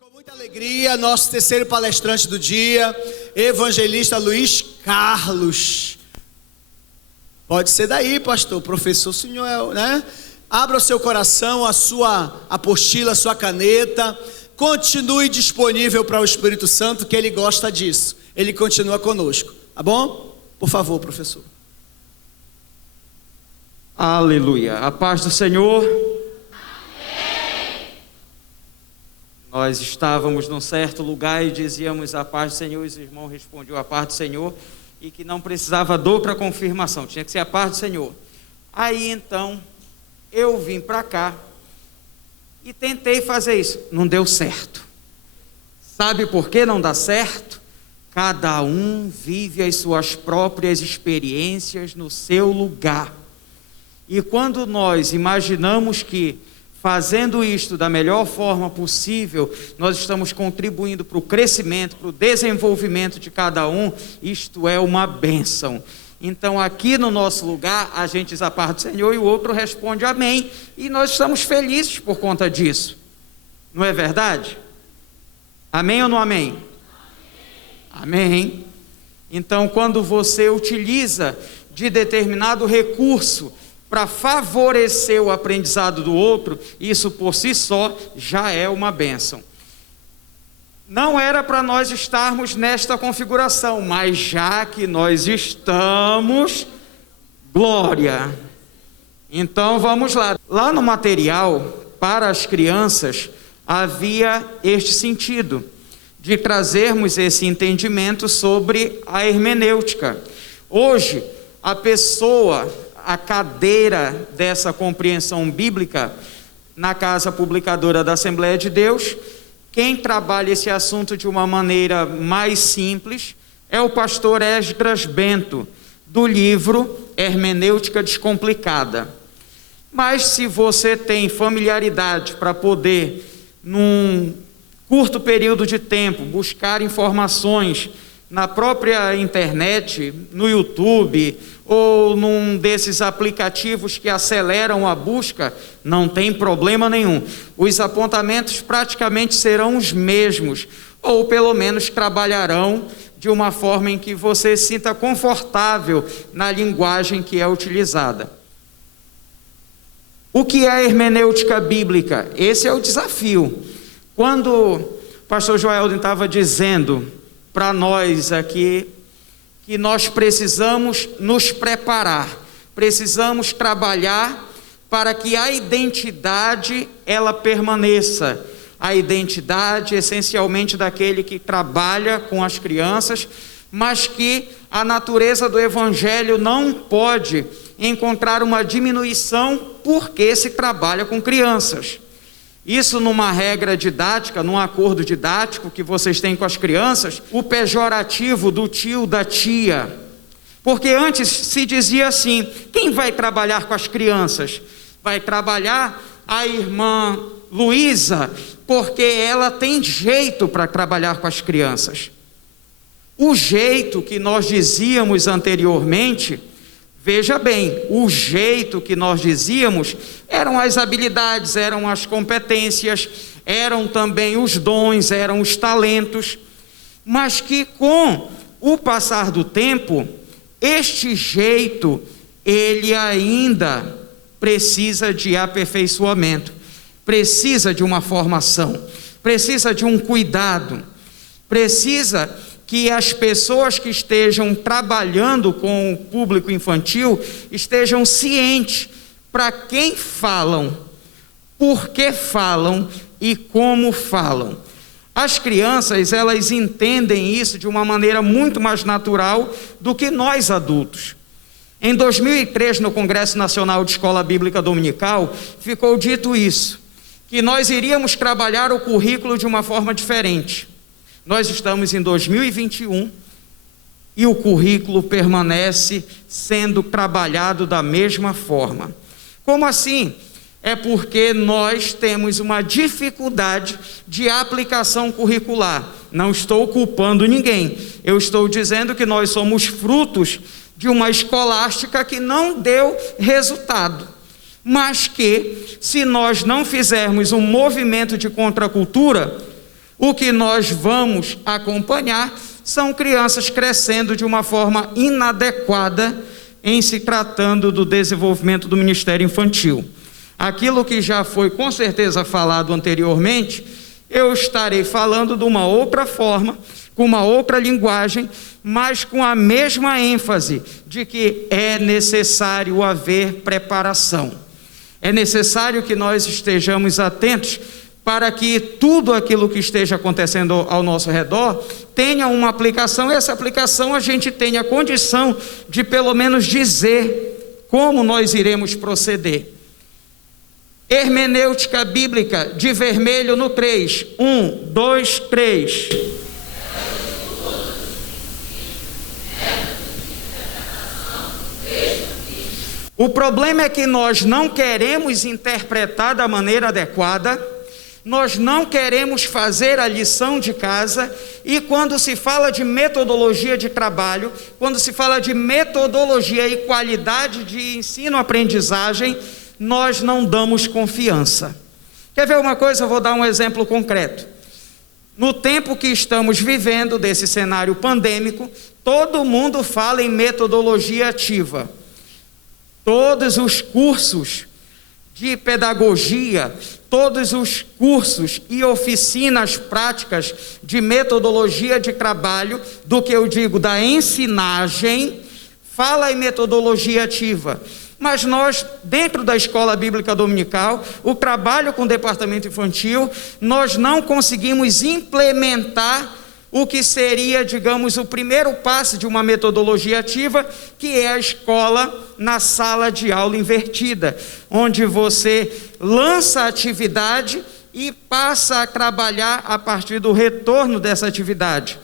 Com muita alegria, nosso terceiro palestrante do dia, evangelista Luiz Carlos. Pode ser daí, pastor, professor, senhor, né? Abra o seu coração, a sua apostila, a sua caneta. Continue disponível para o Espírito Santo, que ele gosta disso. Ele continua conosco, tá bom? Por favor, professor. Aleluia. A paz do Senhor. Amém. Nós estávamos num certo lugar e dizíamos a paz do Senhor, e os irmãos respondiam a paz do Senhor, e que não precisava dor para confirmação, tinha que ser a paz do Senhor. Aí então, eu vim para cá e tentei fazer isso, não deu certo. Sabe por que não dá certo? Cada um vive as suas próprias experiências no seu lugar. E quando nós imaginamos que fazendo isto da melhor forma possível, nós estamos contribuindo para o crescimento, para o desenvolvimento de cada um, isto é uma bênção. Então aqui no nosso lugar, a gente diz a paz do Senhor e o outro responde amém, e nós estamos felizes por conta disso. Não é verdade? Amém ou não amém? Amém. Então quando você utiliza de determinado recurso para favorecer o aprendizado do outro, isso por si só já é uma bênção. Não era para nós estarmos nesta configuração, mas já que nós estamos, glória. Então vamos lá. Lá no material, para as crianças, havia este sentido, de trazermos esse entendimento sobre a hermenêutica. Hoje, a cadeira dessa compreensão bíblica na Casa Publicadora da Assembleia de Deus, quem trabalha esse assunto de uma maneira mais simples é o pastor Esdras Bento, do livro Hermenêutica Descomplicada. Mas se você tem familiaridade para poder, num curto período de tempo, buscar informações na própria internet, no YouTube, ou num desses aplicativos que aceleram a busca, não tem problema nenhum. Os apontamentos praticamente serão os mesmos, ou pelo menos trabalharão de uma forma em que você se sinta confortável na linguagem que é utilizada. O que é a hermenêutica bíblica? Esse é o desafio. Quando o pastor Joelden estava dizendo para nós aqui que nós precisamos nos preparar, precisamos trabalhar para que a identidade ela permaneça, a identidade essencialmente daquele que trabalha com as crianças, mas que a natureza do evangelho não pode encontrar uma diminuição porque se trabalha com crianças. Isso numa regra didática, num acordo didático que vocês têm com as crianças, o pejorativo do tio, da tia. Porque antes se dizia assim, quem vai trabalhar com as crianças? Vai trabalhar a irmã Luísa, porque ela tem jeito para trabalhar com as crianças. O jeito que nós dizíamos anteriormente, veja bem, o jeito que nós dizíamos eram as habilidades, eram as competências, eram também os dons, eram os talentos, mas que com o passar do tempo, este jeito, ele ainda precisa de aperfeiçoamento, precisa de uma formação, precisa de um cuidado, precisa que as pessoas que estejam trabalhando com o público infantil estejam cientes para quem falam, por que falam e como falam. As crianças, elas entendem isso de uma maneira muito mais natural do que nós adultos. Em 2003, no Congresso Nacional de Escola Bíblica Dominical, ficou dito isso, que nós iríamos trabalhar o currículo de uma forma diferente. Nós estamos em 2021 e o currículo permanece sendo trabalhado da mesma forma. Como assim? É porque nós temos uma dificuldade de aplicação curricular. Não estou culpando ninguém. Eu estou dizendo que nós somos frutos de uma escolástica que não deu resultado. Mas que, se nós não fizermos um movimento de contracultura, o que nós vamos acompanhar são crianças crescendo de uma forma inadequada em se tratando do desenvolvimento do ministério infantil. Aquilo que já foi com certeza falado anteriormente, eu estarei falando de uma outra forma, com uma outra linguagem, mas com a mesma ênfase de que é necessário haver preparação. É necessário que nós estejamos atentos para que tudo aquilo que esteja acontecendo ao nosso redor tenha uma aplicação, e essa aplicação a gente tenha condição de pelo menos dizer como nós iremos proceder. Hermenêutica bíblica, de vermelho no 3. 1, 2, 3. O problema é que nós não queremos interpretar da maneira adequada, nós não queremos fazer a lição de casa, e quando se fala de metodologia de trabalho, quando se fala de metodologia e qualidade de ensino-aprendizagem, nós não damos confiança. Quer ver uma coisa? Eu vou dar um exemplo concreto. No tempo que estamos vivendo, desse cenário pandêmico, todo mundo fala em metodologia ativa. Todos os cursos de pedagogia, todos os cursos e oficinas práticas de metodologia de trabalho, do que eu digo da ensinagem, fala em metodologia ativa. Mas nós, dentro da escola bíblica dominical, o trabalho com o departamento infantil, nós não conseguimos implementar o que seria, digamos, o primeiro passo de uma metodologia ativa, que é a escola na sala de aula invertida, onde você lança a atividade e passa a trabalhar a partir do retorno dessa atividade.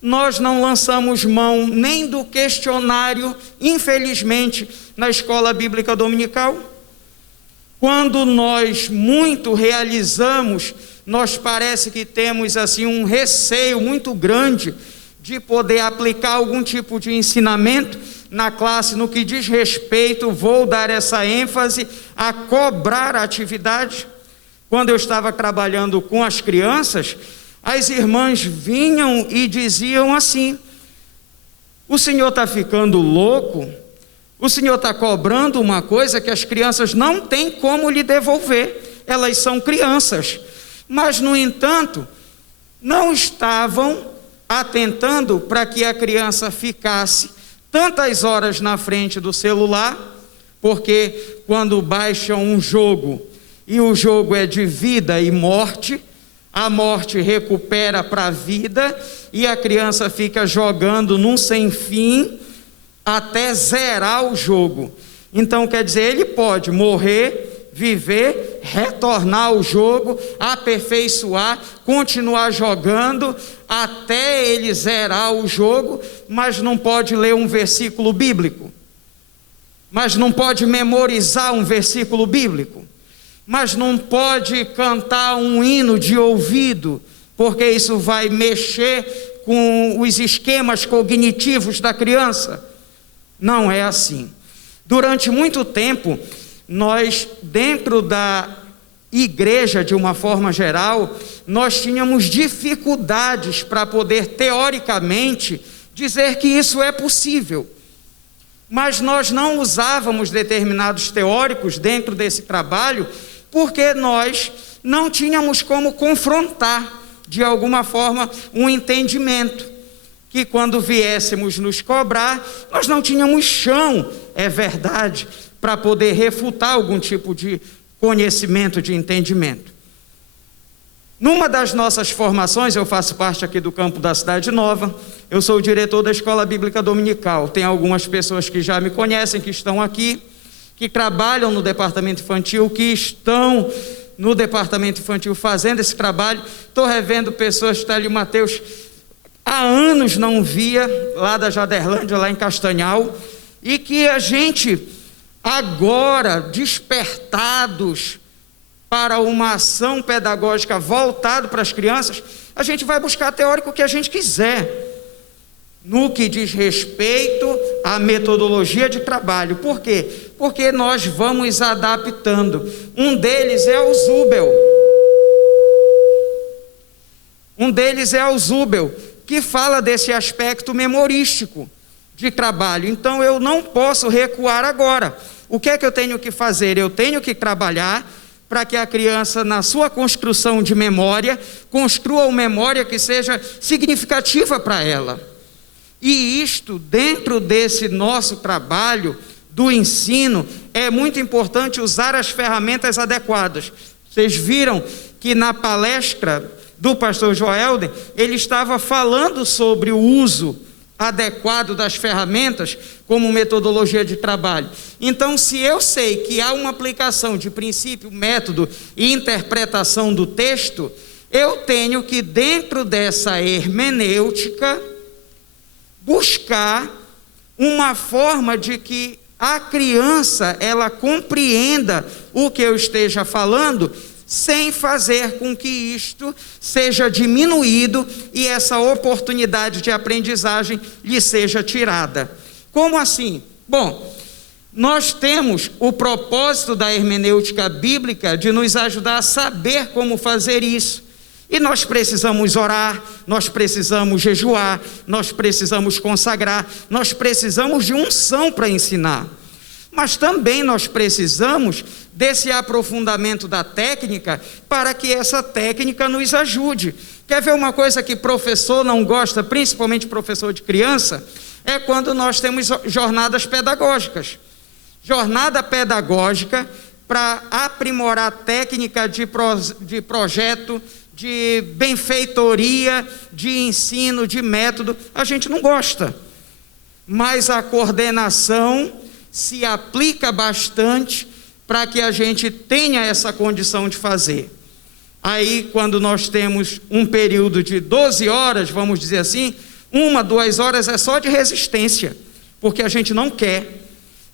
Nós não lançamos mão nem do questionário, infelizmente, na escola bíblica dominical. Quando nós muito realizamos, nós parece que temos assim um receio muito grande de poder aplicar algum tipo de ensinamento na classe, no que diz respeito, vou dar essa ênfase, a cobrar a atividade. Quando eu estava trabalhando com as crianças, as irmãs vinham e diziam assim: o senhor está ficando louco? O senhor está cobrando uma coisa que as crianças não têm como lhe devolver, elas são crianças. Mas, no entanto, não estavam atentando para que a criança ficasse tantas horas na frente do celular, porque quando baixam um jogo, e o jogo é de vida e morte, a morte recupera para a vida, e a criança fica jogando num sem fim, até zerar o jogo. Então, quer dizer, ele pode morrer, viver, retornar ao jogo, aperfeiçoar, continuar jogando, até ele zerar o jogo, mas não pode ler um versículo bíblico, mas não pode memorizar um versículo bíblico, mas não pode cantar um hino de ouvido, porque isso vai mexer com os esquemas cognitivos da criança. Não é assim. Durante muito tempo, nós, dentro da igreja, de uma forma geral, nós tínhamos dificuldades para poder, teoricamente, dizer que isso é possível. Mas nós não usávamos determinados teóricos dentro desse trabalho, porque nós não tínhamos como confrontar, de alguma forma, um entendimento. Que quando viéssemos nos cobrar, nós não tínhamos chão, é verdade, para poder refutar algum tipo de conhecimento, de entendimento. Numa das nossas formações, eu faço parte aqui do campo da Cidade Nova, eu sou o diretor da Escola Bíblica Dominical. Tem algumas pessoas que já me conhecem, que estão aqui, que trabalham no departamento infantil, que estão no departamento infantil fazendo esse trabalho. Estou revendo pessoas, está ali o Mateus, há anos não via, lá da Jaderlândia, lá em Castanhal, e que a gente, agora, despertados para uma ação pedagógica voltada para as crianças, a gente vai buscar teórico o que a gente quiser, no que diz respeito à metodologia de trabalho. Por quê? Porque nós vamos adaptando. Um deles é o Zubel. Um deles é Ausubel, que fala desse aspecto memorístico de trabalho. Então eu não posso recuar agora. O que é que eu tenho que fazer? Eu tenho que trabalhar para que a criança, na sua construção de memória, construa uma memória que seja significativa para ela. E isto, dentro desse nosso trabalho do ensino, é muito importante usar as ferramentas adequadas. Vocês viram que na palestra do pastor Joelden, ele estava falando sobre o uso adequado das ferramentas como metodologia de trabalho. Então, se eu sei que há uma aplicação de princípio, método e interpretação do texto, eu tenho que, dentro dessa hermenêutica, buscar uma forma de que a criança, ela compreenda o que eu esteja falando, sem fazer com que isto seja diminuído e essa oportunidade de aprendizagem lhe seja tirada. Como assim? Bom, nós temos o propósito da hermenêutica bíblica de nos ajudar a saber como fazer isso. E nós precisamos orar, nós precisamos jejuar, nós precisamos consagrar, nós precisamos de unção para ensinar. Mas também nós precisamos desse aprofundamento da técnica para que essa técnica nos ajude. Quer ver uma coisa que professor não gosta, principalmente professor de criança? É quando nós temos jornadas pedagógicas. Jornada pedagógica para aprimorar técnica de projeto, de benfeitoria, de ensino, de método, a gente não gosta. Mas a coordenação se aplica bastante para que a gente tenha essa condição de fazer. Aí, quando nós temos um período de 12 horas, vamos dizer assim, 1, 2 horas é só de resistência, porque a gente não quer.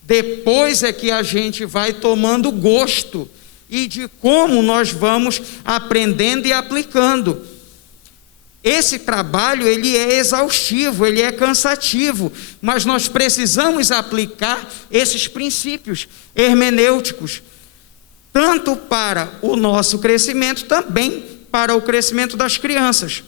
Depois é que a gente vai tomando gosto e de como nós vamos aprendendo e aplicando. Esse trabalho, ele é exaustivo, ele é cansativo, mas nós precisamos aplicar esses princípios hermenêuticos, tanto para o nosso crescimento, também para o crescimento das crianças.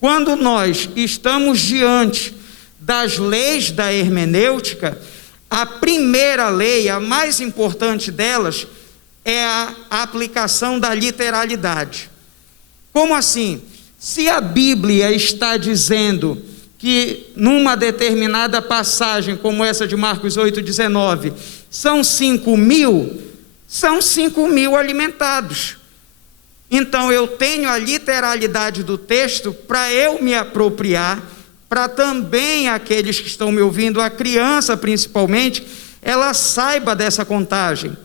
Quando nós estamos diante das leis da hermenêutica, a primeira lei, a mais importante delas, é a aplicação da literalidade. Como assim? Se a Bíblia está dizendo que numa determinada passagem, como essa de Marcos 8,19, são 5.000 alimentados. Então eu tenho a literalidade do texto para eu me apropriar, para também aqueles que estão me ouvindo, a criança principalmente, ela saiba dessa contagem.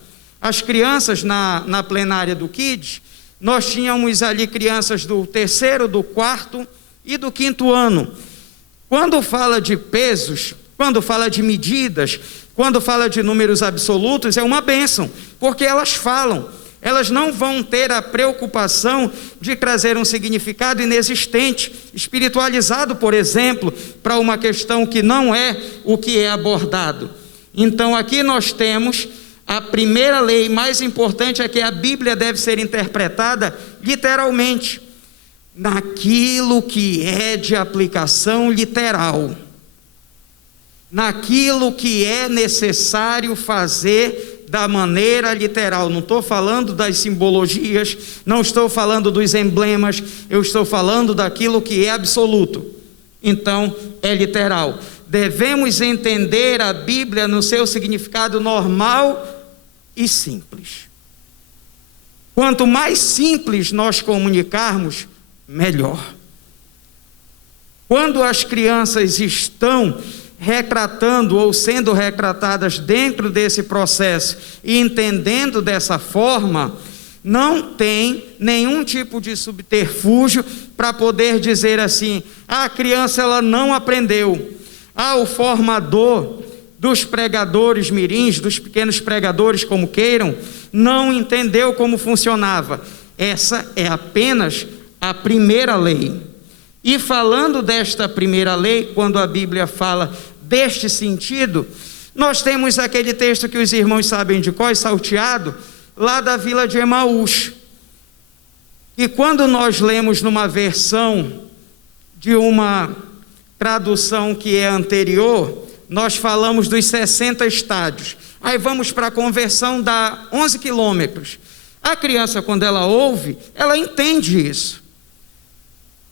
As crianças na plenária do Kids, nós tínhamos ali crianças do 3º, do 4º e do 5º ano. Quando fala de pesos, quando fala de medidas, quando fala de números absolutos, é uma bênção, porque elas falam. Elas não vão ter a preocupação de trazer um significado inexistente, espiritualizado, por exemplo, para uma questão que não é o que é abordado. Então aqui nós temos a primeira lei mais importante, é que a Bíblia deve ser interpretada literalmente, naquilo que é de aplicação literal, naquilo que é necessário fazer da maneira literal. Não estou falando das simbologias, não estou falando dos emblemas, eu estou falando daquilo que é absoluto. Então é literal. Devemos entender a Bíblia no seu significado normal e simples. Quanto mais simples nós comunicarmos, melhor. Quando as crianças estão retratando ou sendo retratadas dentro desse processo e entendendo dessa forma, não tem nenhum tipo de subterfúgio para poder dizer assim: a criança ela não aprendeu, o formador dos pregadores mirins, dos pequenos pregadores, como queiram, não entendeu como funcionava. Essa é apenas a primeira lei. E falando desta primeira lei, quando a Bíblia fala deste sentido, nós temos aquele texto que os irmãos sabem de cor, salteado, lá da vila de Emaús, que quando nós lemos numa versão de uma tradução que é anterior, nós falamos dos 60 estádios. Aí vamos para a conversão, dá 11 quilômetros. A criança, quando ela ouve, ela entende isso.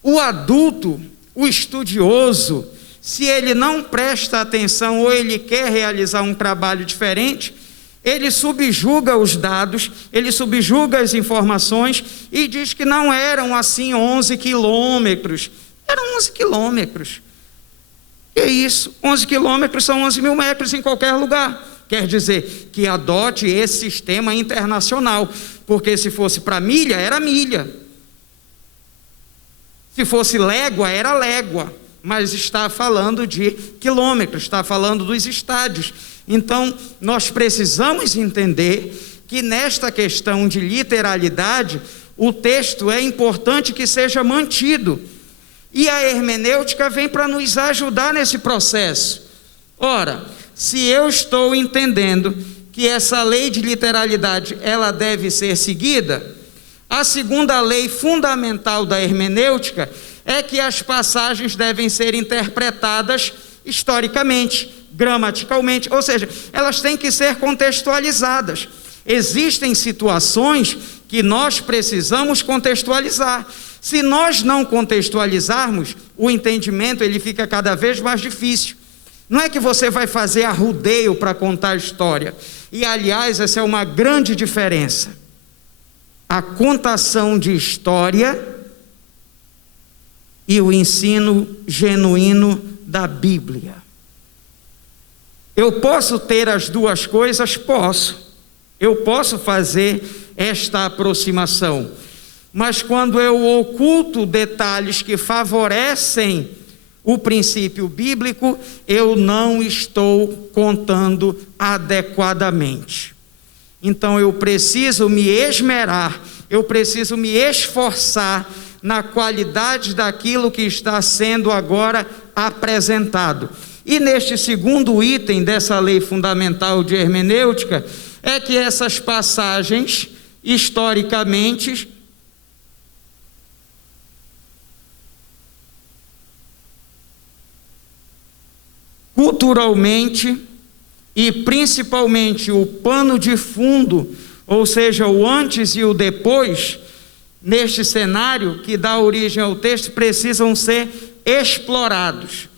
O adulto, o estudioso, se ele não presta atenção ou ele quer realizar um trabalho diferente, ele subjuga os dados, ele subjuga as informações e diz que não eram assim 11 quilômetros. Eram 11 quilômetros. Que isso? 11 quilômetros são 11 mil metros em qualquer lugar. Quer dizer que adote esse sistema internacional, porque se fosse para milha, era milha. Se fosse légua, era légua. Mas está falando de quilômetros, está falando dos estádios. Então, nós precisamos entender que nesta questão de literalidade, o texto é importante que seja mantido. E a hermenêutica vem para nos ajudar nesse processo. Ora, se eu estou entendendo que essa lei de literalidade, ela deve ser seguida, a segunda lei fundamental da hermenêutica é que as passagens devem ser interpretadas historicamente, gramaticalmente, ou seja, elas têm que ser contextualizadas. Existem situações que nós precisamos contextualizar. Se nós não contextualizarmos, o entendimento ele fica cada vez mais difícil. Não é que você vai fazer arrudeio para contar a história. E, aliás, essa é uma grande diferença. A contação de história e o ensino genuíno da Bíblia. Eu posso ter as duas coisas? Posso. Eu posso fazer esta aproximação. Mas quando eu oculto detalhes que favorecem o princípio bíblico, eu não estou contando adequadamente. Então eu preciso me esmerar, eu preciso me esforçar na qualidade daquilo que está sendo agora apresentado. E neste segundo item dessa lei fundamental de hermenêutica, é que essas passagens, historicamente, culturalmente e principalmente o pano de fundo, ou seja, o antes e o depois, neste cenário que dá origem ao texto, precisam ser explorados.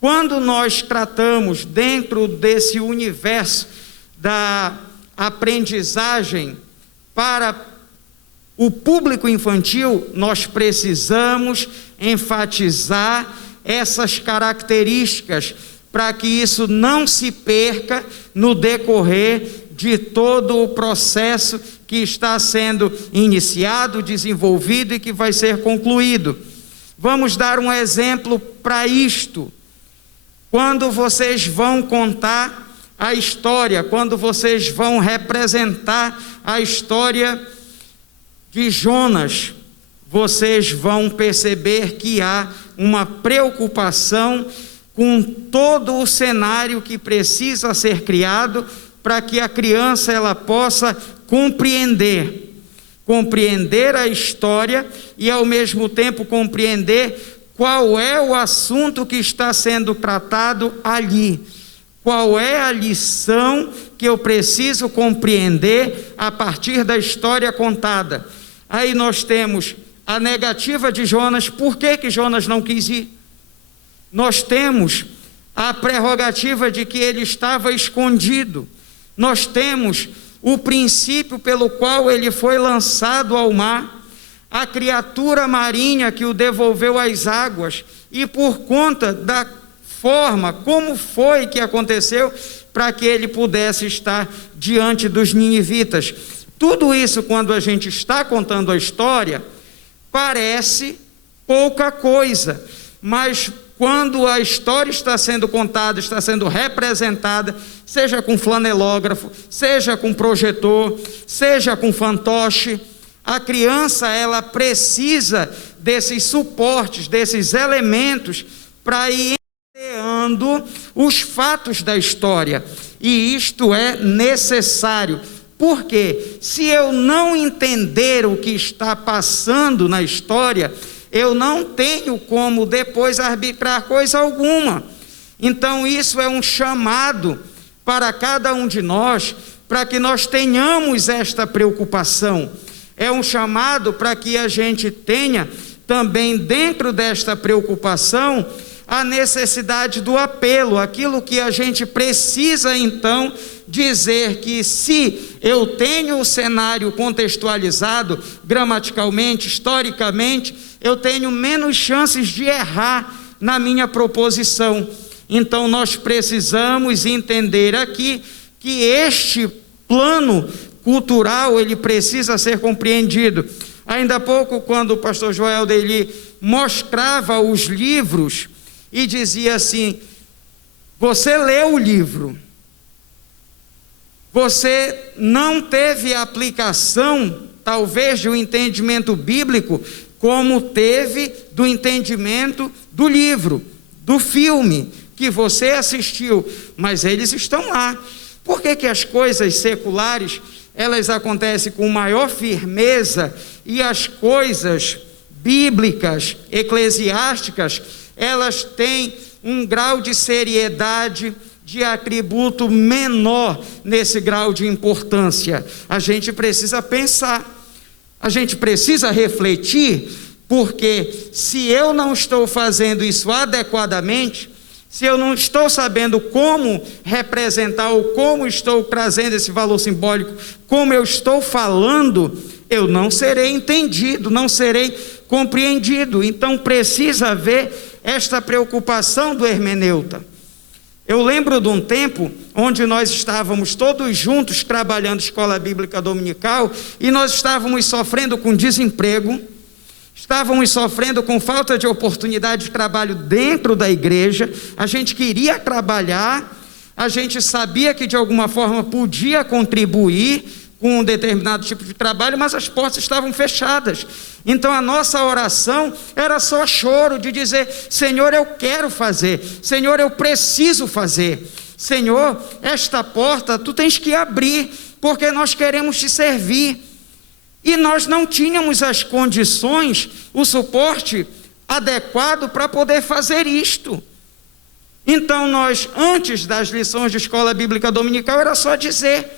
Quando nós tratamos dentro desse universo da aprendizagem para o público infantil, nós precisamos enfatizar essas características para que isso não se perca no decorrer de todo o processo que está sendo iniciado, desenvolvido e que vai ser concluído. Vamos dar um exemplo para isto. Quando vocês vão contar a história, quando vocês vão representar a história de Jonas, vocês vão perceber que há uma preocupação com todo o cenário que precisa ser criado para que a criança ela possa compreender a história e ao mesmo tempo compreender qual é o assunto que está sendo tratado ali. Qual é a lição que eu preciso compreender a partir da história contada? Aí nós temos a negativa de Jonas. Por que Jonas não quis ir? Nós temos a prerrogativa de que ele estava escondido. Nós temos o princípio pelo qual ele foi lançado ao mar, a criatura marinha que o devolveu às águas, e por conta da forma, como foi que aconteceu, para que ele pudesse estar diante dos ninivitas. Tudo isso, quando a gente está contando a história, parece pouca coisa, mas quando a história está sendo contada, está sendo representada, seja com flanelógrafo, seja com projetor, seja com fantoche, a criança ela precisa desses suportes, desses elementos para ir entendendo os fatos da história. E isto é necessário Porque se eu não entender o que está passando na história, eu não tenho como depois arbitrar coisa alguma. Então isso é um chamado para cada um de nós, para que nós tenhamos esta preocupação. É um chamado para que a gente tenha também dentro desta preocupação a necessidade do apelo, aquilo que a gente precisa então dizer que se eu tenho o cenário contextualizado gramaticalmente, historicamente, eu tenho menos chances de errar na minha proposição. Então nós precisamos entender aqui que este plano cultural, ele precisa ser compreendido. Ainda há pouco, quando o pastor Joel dele mostrava os livros e dizia assim: você leu o livro, você não teve aplicação, talvez, do entendimento bíblico, como teve do entendimento do livro, do filme que você assistiu, mas eles estão lá. Por que as coisas seculares, elas acontecem com maior firmeza e as coisas bíblicas, eclesiásticas, elas têm um grau de seriedade, de atributo menor nesse grau de importância? A gente precisa pensar, a gente precisa refletir, porque se eu não estou fazendo isso adequadamente, se eu não estou sabendo como representar ou como estou trazendo esse valor simbólico, como eu estou falando, eu não serei entendido, não serei compreendido. Então precisa haver esta preocupação do hermeneuta. Eu lembro de um tempo onde nós estávamos todos juntos trabalhando escola bíblica dominical e nós estávamos sofrendo com desemprego, estávamos sofrendo com falta de oportunidade de trabalho dentro da igreja. A gente queria trabalhar, a gente sabia que de alguma forma podia contribuir com um determinado tipo de trabalho, mas as portas estavam fechadas. Então a nossa oração era só choro de dizer: Senhor, eu quero fazer, Senhor, eu preciso fazer, Senhor, esta porta tu tens que abrir, porque nós queremos te servir. E nós não tínhamos as condições, o suporte adequado para poder fazer isto. Então nós, antes das lições de escola bíblica dominical, era só dizer: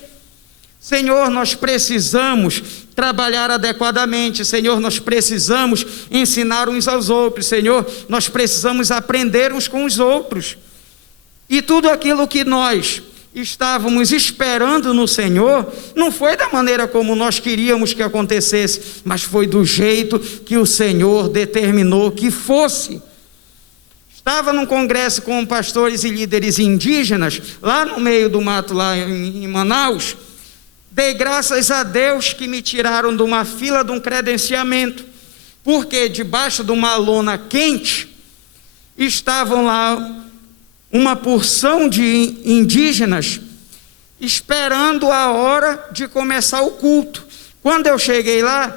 Senhor, nós precisamos trabalhar adequadamente, Senhor, nós precisamos ensinar uns aos outros, Senhor, nós precisamos aprender uns com os outros. E tudo aquilo que nós estávamos esperando no Senhor, não foi da maneira como nós queríamos que acontecesse, mas foi do jeito que o Senhor determinou que fosse. Estava num congresso com pastores e líderes indígenas, lá no meio do mato, lá em Manaus. Dei graças a Deus que me tiraram de uma fila de um credenciamento, porque debaixo de uma lona quente, estavam lá uma porção de indígenas esperando a hora de começar o culto. Quando eu cheguei lá,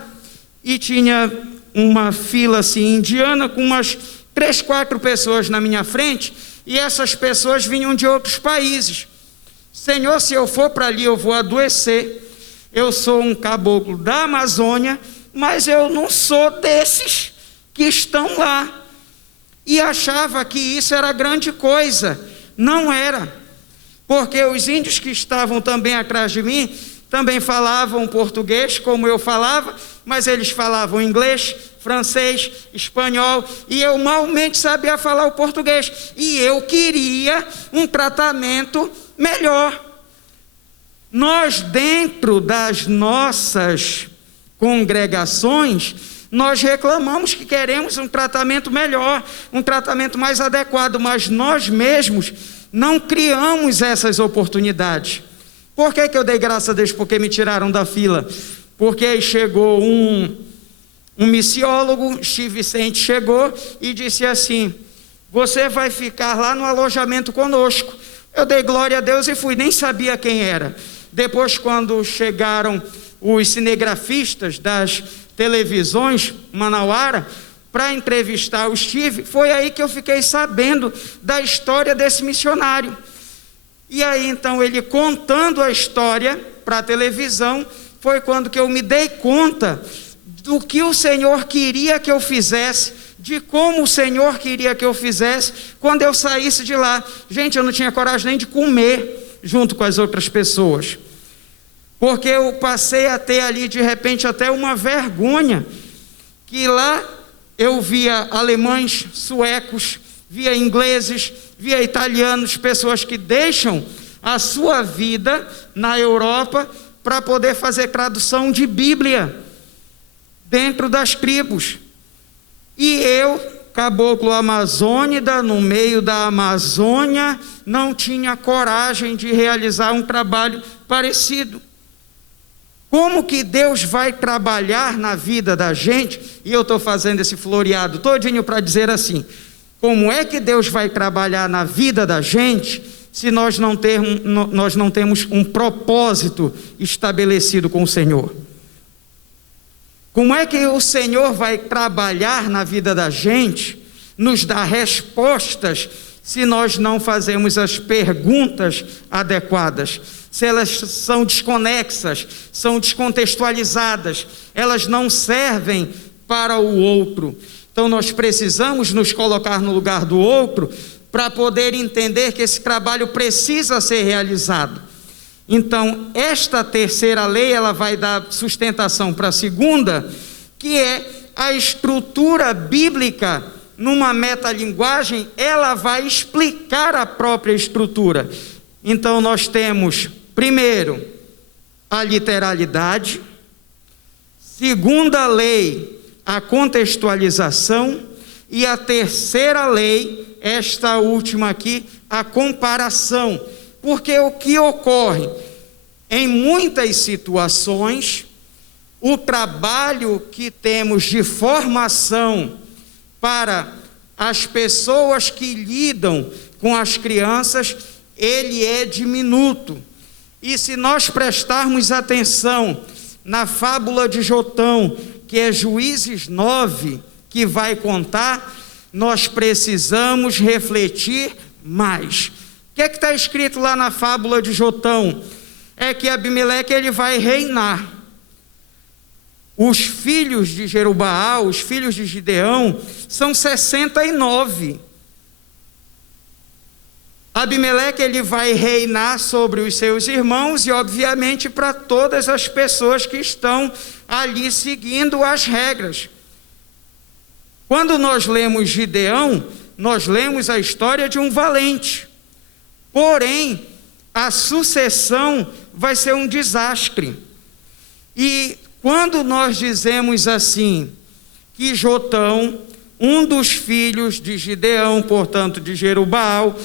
e tinha uma fila assim indiana com umas 3, 4 pessoas na minha frente, e essas pessoas vinham de outros países. Senhor, se eu for para ali eu vou adoecer. Eu sou um caboclo da Amazônia, mas eu não sou desses que estão lá. E achava que isso era grande coisa. Não era, porque os índios que estavam também atrás de mim também falavam português como eu falava, mas eles falavam inglês, francês, espanhol, e eu malmente sabia falar o português, e eu queria um tratamento melhor. Nós, dentro das nossas congregações, nós reclamamos que queremos um tratamento melhor, um tratamento mais adequado, mas nós mesmos não criamos essas oportunidades. Por que eu dei graças a Deus? Porque me tiraram da fila. Porque aí chegou um missiólogo, Steve Vicente, chegou e disse assim: você vai ficar lá no alojamento conosco. Eu dei glória a Deus e fui, nem sabia quem era. Depois, quando chegaram os cinegrafistas das televisões manauara para entrevistar o Steve, foi aí que eu fiquei sabendo da história desse missionário. E aí então ele contando a história, para a televisão, foi quando que eu me dei conta do que o Senhor queria que eu fizesse, de como o Senhor queria que eu fizesse, quando eu saísse de lá. Gente, eu não tinha coragem nem de comer junto com as outras pessoas, porque eu passei a ter ali, de repente, até uma vergonha, que lá eu via alemães, suecos, via ingleses, via italianos, pessoas que deixam a sua vida na Europa para poder fazer tradução de Bíblia dentro das tribos. E eu, caboclo amazônida, no meio da Amazônia, não tinha coragem de realizar um trabalho parecido. Como que Deus vai trabalhar na vida da gente? E eu estou fazendo esse floreado todinho para dizer assim: como é que Deus vai trabalhar na vida da gente se nós não temos um propósito estabelecido com o Senhor? Como é que o Senhor vai trabalhar na vida da gente, nos dar respostas, se nós não fazemos as perguntas adequadas? Se elas são desconexas, são descontextualizadas, elas não servem para o outro. Então nós precisamos nos colocar no lugar do outro para poder entender que esse trabalho precisa ser realizado. Então, esta terceira lei, ela vai dar sustentação para a segunda, que é a estrutura bíblica. Numa metalinguagem, ela vai explicar a própria estrutura. Então, nós temos, primeiro, a literalidade. Segunda lei, a contextualização. E a terceira lei, esta última aqui, a comparação. Porque o que ocorre? Em muitas situações, o trabalho que temos de formação para as pessoas que lidam com as crianças, ele é diminuto. E se nós prestarmos atenção na fábula de Jotão, que é Juízes 9, que vai contar, nós precisamos refletir mais. O que é que está escrito lá na fábula de Jotão? É que Abimeleque ele vai reinar. Os filhos de Jerubaal, os filhos de Gideão, são 69. Abimeleque ele vai reinar sobre os seus irmãos e, obviamente, para todas as pessoas que estão ali seguindo as regras. Quando nós lemos Gideão, nós lemos a história de um valente. Porém, a sucessão vai ser um desastre. E quando nós dizemos assim, que Jotão, um dos filhos de Gideão, portanto de Jerubaal,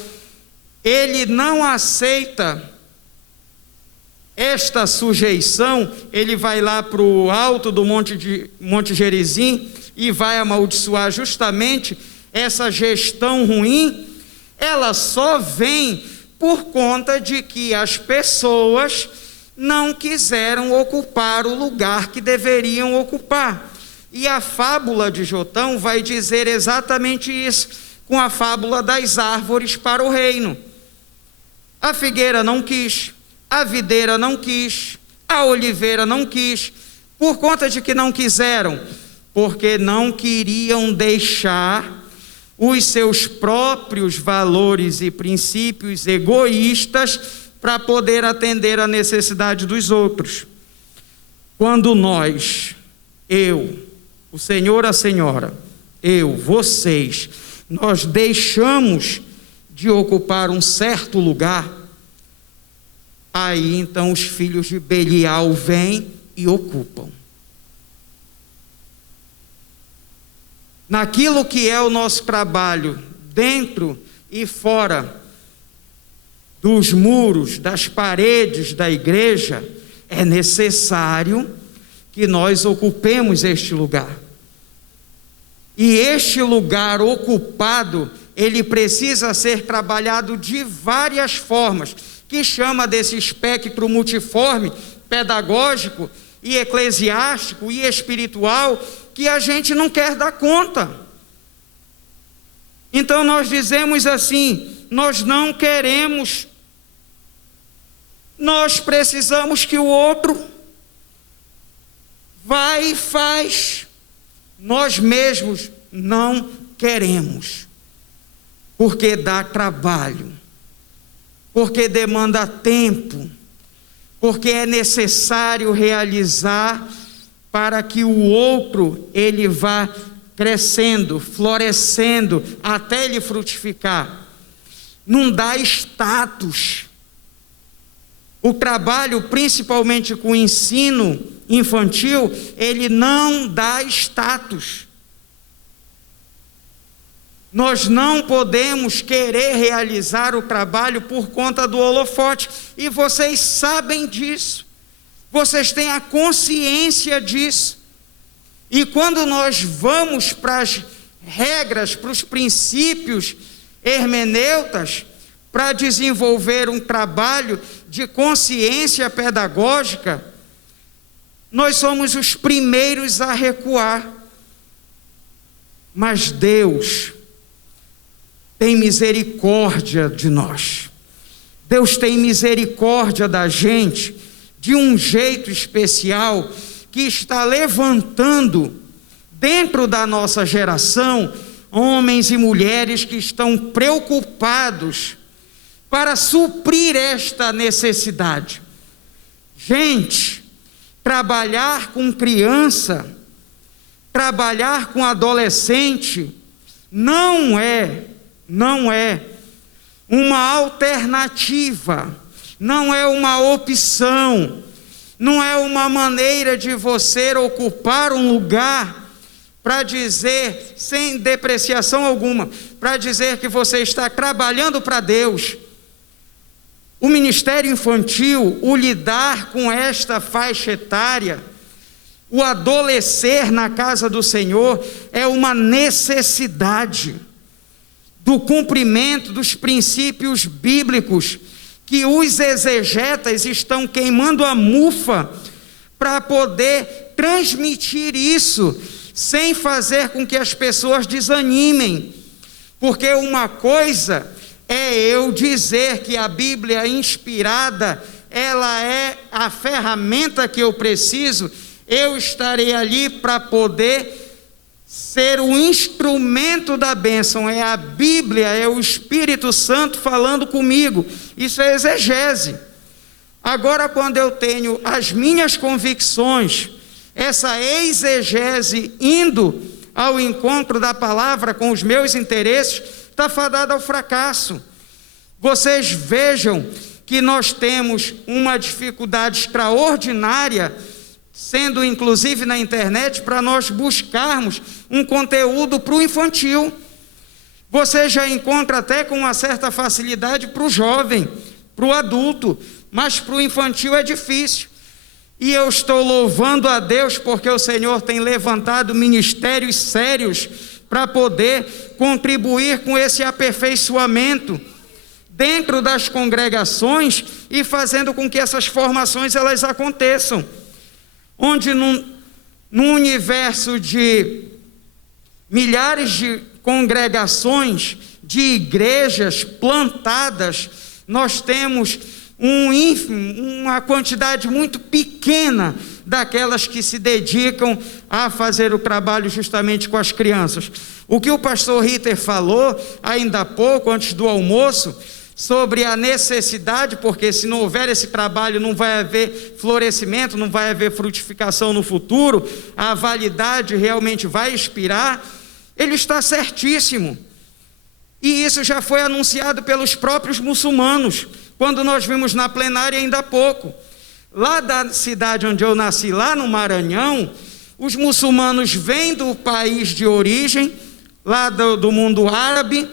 ele não aceita esta sujeição, ele vai lá para o alto do Monte Gerizim e vai amaldiçoar justamente essa gestão ruim. Ela só vem por conta de que as pessoas não quiseram ocupar o lugar que deveriam ocupar. E a fábula de Jotão vai dizer exatamente isso, com a fábula das árvores para o reino. A figueira não quis, a videira não quis, a oliveira não quis. Por conta de que não quiseram? Porque não queriam deixar os seus próprios valores e princípios egoístas para poder atender a necessidade dos outros. Quando nós, eu, o senhor, a senhora, eu, vocês, nós deixamos de ocupar um certo lugar, aí então os filhos de Belial vêm e ocupam. Naquilo que é o nosso trabalho, dentro e fora dos muros, das paredes da igreja, é necessário que nós ocupemos este lugar. E este lugar ocupado, ele precisa ser trabalhado de várias formas, que chama desse espectro multiforme, pedagógico e eclesiástico e espiritual, que a gente não quer dar conta. Então nós dizemos assim, nós não queremos nós precisamos que o outro vai e faz. Nós mesmos não queremos, porque dá trabalho, porque demanda tempo, porque é necessário realizar para que o outro ele vá crescendo, florescendo, até ele frutificar. Não dá status. O trabalho, principalmente com o ensino infantil, ele não dá status. Nós não podemos querer realizar o trabalho por conta do holofote, e vocês sabem disso, vocês têm a consciência disso. E quando nós vamos para as regras, para os princípios hermenêutas, para desenvolver um trabalho de consciência pedagógica, nós somos os primeiros a recuar. Mas Deus tem misericórdia de nós. Deus tem misericórdia da gente de um jeito especial, que está levantando dentro da nossa geração homens e mulheres que estão preocupados para suprir esta necessidade. Gente, trabalhar com criança, trabalhar com adolescente, não é uma alternativa, não é uma opção, não é uma maneira de você ocupar um lugar para dizer, sem depreciação alguma, para dizer que você está trabalhando para Deus. O ministério infantil, o lidar com esta faixa etária, o adolescer na casa do Senhor, é uma necessidade do cumprimento dos princípios bíblicos, que os exegetas estão queimando a mufa para poder transmitir isso, sem fazer com que as pessoas desanimem. Porque uma coisa é eu dizer que a Bíblia inspirada, ela é a ferramenta que eu preciso, eu estarei ali para poder ser o instrumento da bênção. É a Bíblia, é o Espírito Santo falando comigo. Isso é exegese. Agora, quando eu tenho as minhas convicções, essa exegese indo ao encontro da palavra com os meus interesses, está fadada ao fracasso. Vocês vejam que nós temos uma dificuldade extraordinária, sendo inclusive na internet, para nós buscarmos um conteúdo para o infantil. Você já encontra até com uma certa facilidade para o jovem, para o adulto, mas para o infantil é difícil. E eu estou louvando a Deus porque o Senhor tem levantado ministérios sérios para poder contribuir com esse aperfeiçoamento dentro das congregações e fazendo com que essas formações elas aconteçam. Onde num universo de milhares de congregações, de igrejas plantadas, nós temos uma quantidade muito pequena daquelas que se dedicam a fazer o trabalho justamente com as crianças. O que o pastor Ritter falou ainda há pouco, antes do almoço, sobre a necessidade, porque se não houver esse trabalho não vai haver florescimento, não vai haver frutificação no futuro, a validade realmente vai expirar, ele está certíssimo. E isso já foi anunciado pelos próprios muçulmanos, quando nós vimos na plenária ainda há pouco. Lá da cidade onde eu nasci, lá no Maranhão, os muçulmanos vêm do país de origem, lá do mundo árabe,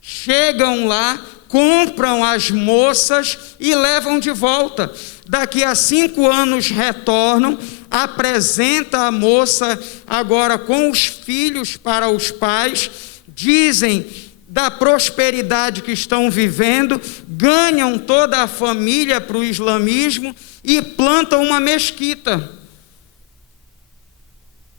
chegam lá, compram as moças e levam de volta. Daqui a 5 anos retornam, apresenta a moça agora com os filhos para os pais, dizem da prosperidade que estão vivendo, ganham toda a família para o islamismo e plantam uma mesquita.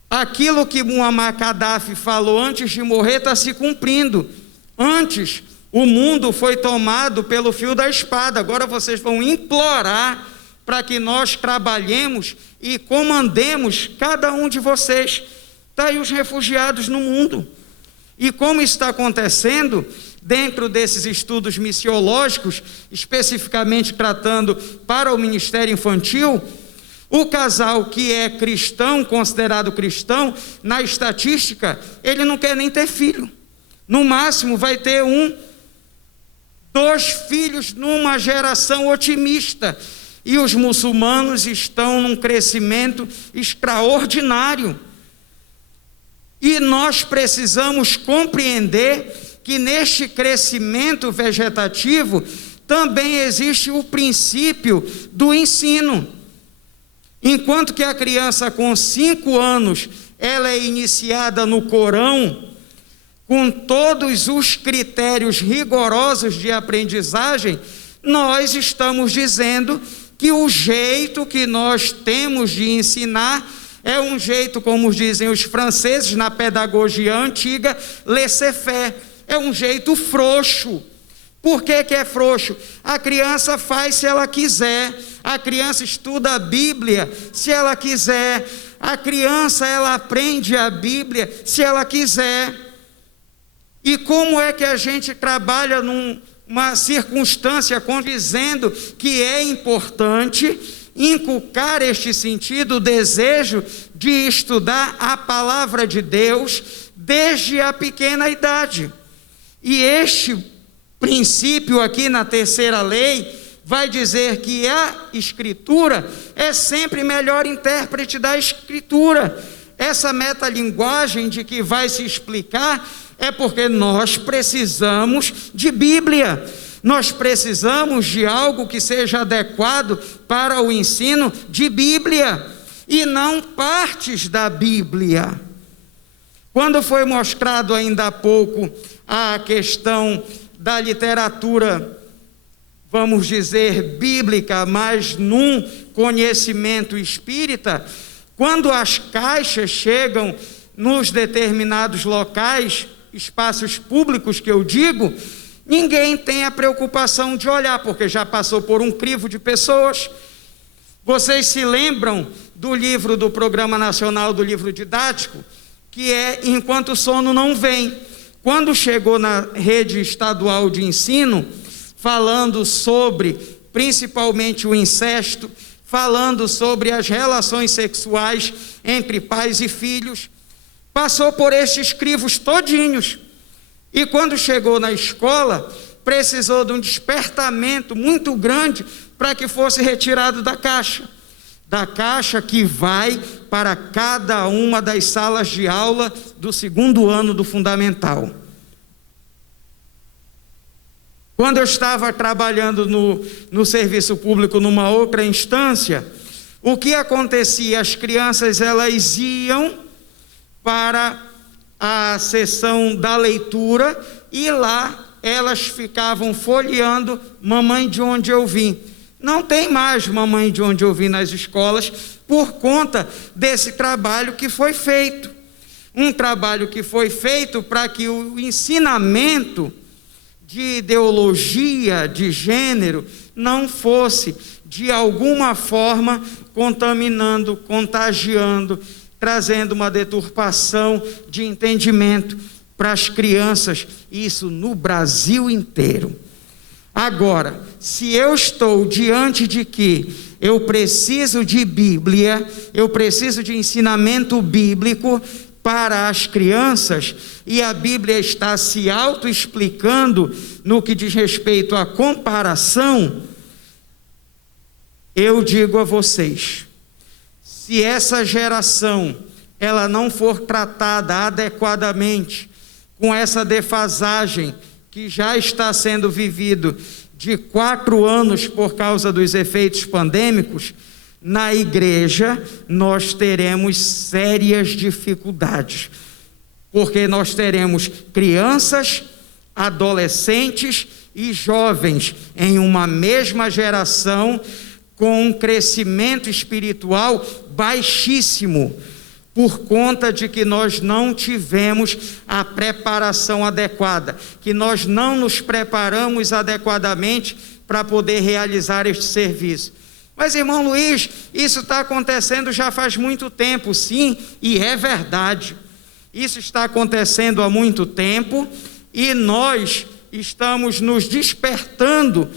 Aquilo que Muammar Gaddafi falou antes de morrer está se cumprindo. Antes, O mundo foi tomado pelo fio da espada. Agora vocês vão implorar para que nós trabalhemos e comandemos cada um de vocês. Está aí os refugiados no mundo. E como está acontecendo dentro desses estudos missiológicos, especificamente tratando para o ministério infantil, o casal que é cristão, considerado cristão, na estatística, ele não quer nem ter filho. No máximo vai ter 2 filhos numa geração otimista. E os muçulmanos estão num crescimento extraordinário. E nós precisamos compreender que neste crescimento vegetativo também existe o princípio do ensino. Enquanto que a criança com 5 anos, ela é iniciada no Corão, com todos os critérios rigorosos de aprendizagem, nós estamos dizendo que o jeito que nós temos de ensinar é um jeito, como dizem os franceses na pedagogia antiga, laissez-faire, é um jeito frouxo. Por que é frouxo? A criança faz se ela quiser, a criança estuda a Bíblia se ela quiser, a criança ela aprende a Bíblia se ela quiser. E como é que a gente trabalha numa circunstância dizendo que é importante inculcar este sentido, o desejo de estudar a palavra de Deus desde a pequena idade? E este princípio aqui na terceira lei vai dizer que a Escritura é sempre melhor intérprete da Escritura. Essa metalinguagem de que vai se explicar é porque nós precisamos de Bíblia. Nós precisamos de algo que seja adequado para o ensino de Bíblia e não partes da Bíblia. Quando foi mostrado ainda há pouco a questão da literatura, vamos dizer, bíblica, mas num conhecimento espírita, quando as caixas chegam nos determinados locais, espaços públicos que eu digo, ninguém tem a preocupação de olhar, porque já passou por um crivo de pessoas. Vocês se lembram do livro do Programa Nacional do Livro Didático, que é Enquanto o Sono Não Vem? Quando chegou na rede estadual de ensino, falando sobre, principalmente o incesto, falando sobre as relações sexuais entre pais e filhos, passou por estes crivos todinhos. E quando chegou na escola, precisou de um despertamento muito grande para que fosse retirado da caixa que vai para cada uma das salas de aula do 2º ano do fundamental. Quando eu estava trabalhando no serviço público numa outra instância, o que acontecia? As crianças elas iam para a sessão da leitura e lá elas ficavam folheando Mamãe de Onde Eu Vim. Não tem mais Mamãe de Onde Eu Vim nas escolas por conta desse trabalho que foi feito. Um trabalho que foi feito para que o ensinamento de ideologia de gênero não fosse, de alguma forma, contaminando, contagiando, trazendo uma deturpação de entendimento para as crianças, isso no Brasil inteiro. Agora, se eu estou diante de que eu preciso de Bíblia, eu preciso de ensinamento bíblico para as crianças, e a Bíblia está se autoexplicando no que diz respeito à comparação, eu digo a vocês, se essa geração ela não for tratada adequadamente, com essa defasagem que já está sendo vivido de 4 anos por causa dos efeitos pandêmicos, na igreja nós teremos sérias dificuldades, porque nós teremos crianças, adolescentes e jovens em uma mesma geração com um crescimento espiritual baixíssimo, por conta de que nós não tivemos a preparação adequada, que nós não nos preparamos adequadamente para poder realizar este serviço. Mas, irmão Luiz, isso está acontecendo já faz muito tempo. Sim, e é verdade. Isso está acontecendo há muito tempo e nós estamos nos despertando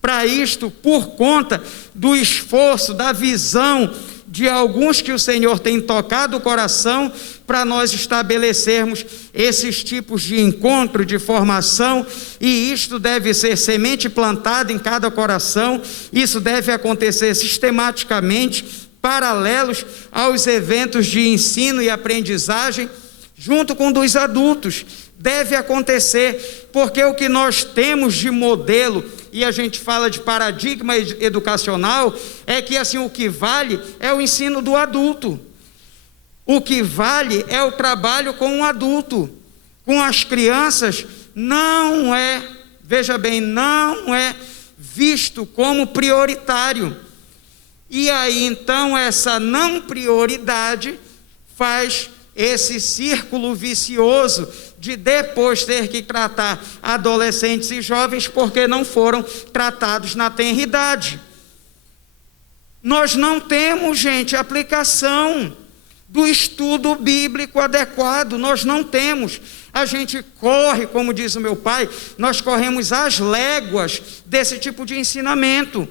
para isto por conta do esforço, da visão de alguns que o Senhor tem tocado o coração para nós estabelecermos esses tipos de encontro, de formação, e isto deve ser semente plantada em cada coração. Isso deve acontecer sistematicamente, paralelos aos eventos de ensino e aprendizagem, junto com dos adultos. Deve acontecer, porque o que nós temos de modelo, e a gente fala de paradigma educacional, é que assim, o que vale é o ensino do adulto. O que vale é o trabalho com o adulto. Com as crianças, não é, veja bem, não é visto como prioritário. E aí, então, essa não prioridade faz esse círculo vicioso de depois ter que tratar adolescentes e jovens porque não foram tratados na tenridade. Nós não temos, gente, aplicação do estudo bíblico adequado, nós não temos. A gente corre, como diz o meu pai, nós corremos às léguas desse tipo de ensinamento.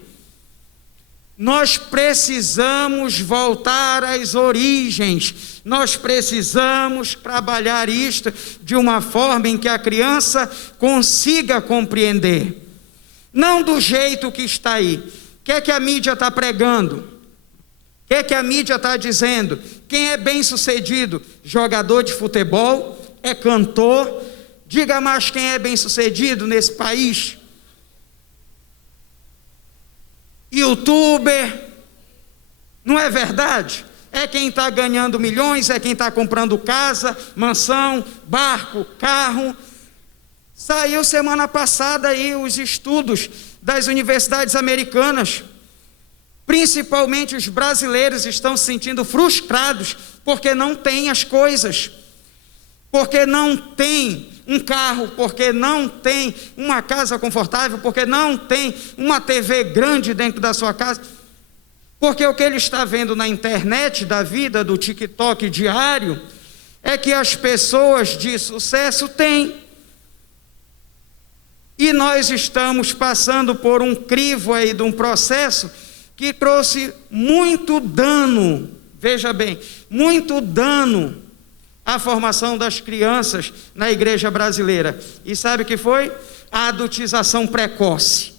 Nós precisamos voltar às origens, nós precisamos trabalhar isto de uma forma em que a criança consiga compreender, não do jeito que está aí. O que é que a mídia está pregando? O que é que a mídia está dizendo? Quem é bem sucedido? Jogador de futebol? É cantor? Diga mais quem é bem sucedido nesse país. YouTuber, não é verdade? É quem está ganhando milhões, é quem está comprando casa, mansão, barco, carro. Saiu semana passada aí os estudos das universidades americanas. Principalmente os brasileiros estão se sentindo frustrados porque não têm as coisas, porque não tem um carro, porque não tem uma casa confortável, porque não tem uma TV grande dentro da sua casa, porque o que ele está vendo na internet da vida, do TikTok diário, é que as pessoas de sucesso têm. E nós estamos passando por um crivo aí de um processo que trouxe muito dano, veja bem, muito dano à formação das crianças na igreja brasileira. E sabe o que foi? A adultização precoce,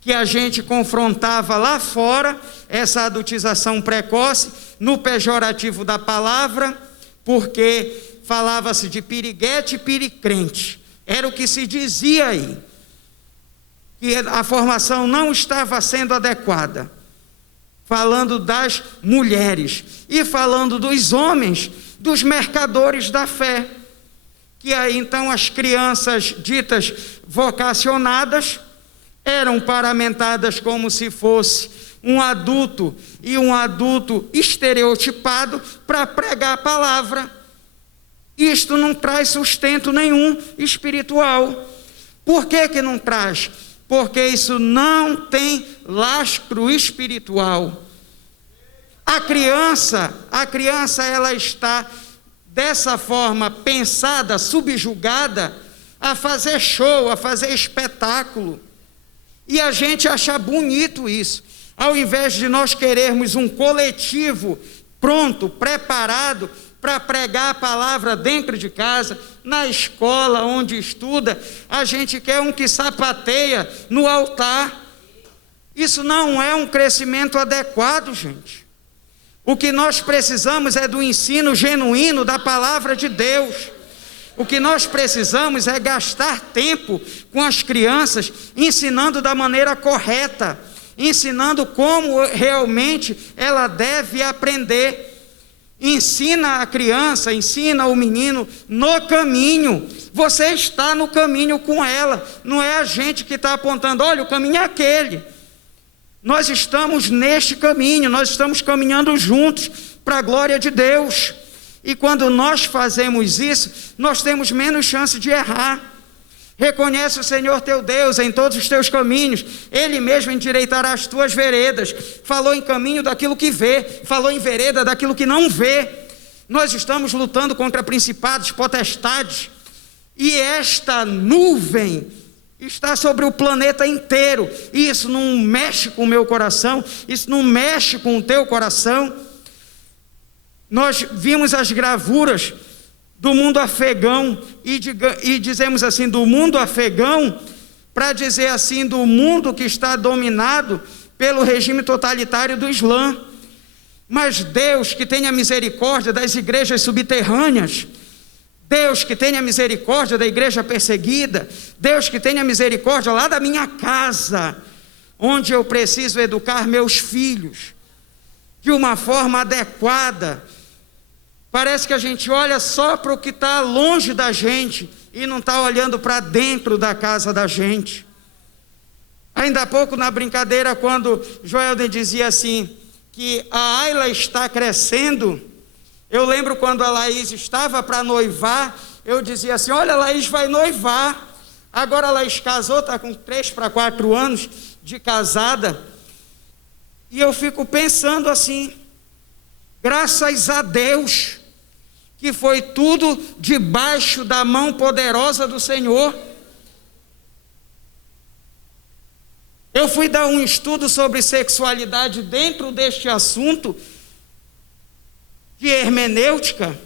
que a gente confrontava lá fora, essa adultização precoce, no pejorativo da palavra, porque falava-se de piriguete e piricrente, era o que se dizia aí, que a formação não estava sendo adequada, falando das mulheres e falando dos homens, dos mercadores da fé, que aí então as crianças ditas vocacionadas eram paramentadas como se fosse um adulto, e um adulto estereotipado para pregar a palavra. Isto não traz sustento nenhum espiritual. Por que que não traz? Porque isso não tem lastro espiritual. A criança ela está dessa forma pensada, subjugada, a fazer show, a fazer espetáculo. E a gente acha bonito isso. Ao invés de nós querermos um coletivo pronto, preparado para pregar a palavra dentro de casa, na escola onde estuda, a gente quer um que sapateia no altar. Isso não é um crescimento adequado, gente. O que nós precisamos é do ensino genuíno da palavra de Deus. O que nós precisamos é gastar tempo com as crianças, ensinando da maneira correta, ensinando como realmente ela deve aprender. Ensina a criança, ensina o menino no caminho. Você está no caminho com ela, não é a gente que está apontando, olha, o caminho é aquele. Nós estamos neste caminho, nós estamos caminhando juntos para a glória de Deus. E quando nós fazemos isso, nós temos menos chance de errar. Reconhece o Senhor teu Deus em todos os teus caminhos, Ele mesmo endireitará as tuas veredas. Falou em caminho daquilo que vê, falou em vereda daquilo que não vê. Nós estamos lutando contra principados, potestades, e esta nuvem está sobre o planeta inteiro. E isso não mexe com o meu coração, isso não mexe com o teu coração. Nós vimos as gravuras do mundo afegão, e dizemos assim, do mundo afegão, para dizer assim, do mundo que está dominado pelo regime totalitário do Islã. Mas Deus que tenha misericórdia das igrejas subterrâneas, Deus que tenha misericórdia da igreja perseguida, Deus que tenha misericórdia lá da minha casa, onde eu preciso educar meus filhos de uma forma adequada. Parece que a gente olha só para o que está longe da gente e não está olhando para dentro da casa da gente. Ainda há pouco na brincadeira, quando Joelden dizia assim, que a Ayla está crescendo, eu lembro quando a Laís estava para noivar, eu dizia assim, olha, a Laís vai noivar. Agora a Laís casou, está com 3 para 4 anos de casada, e eu fico pensando assim, graças a Deus, que foi tudo debaixo da mão poderosa do Senhor. Eu fui dar um estudo sobre sexualidade dentro deste assunto de hermenêutica,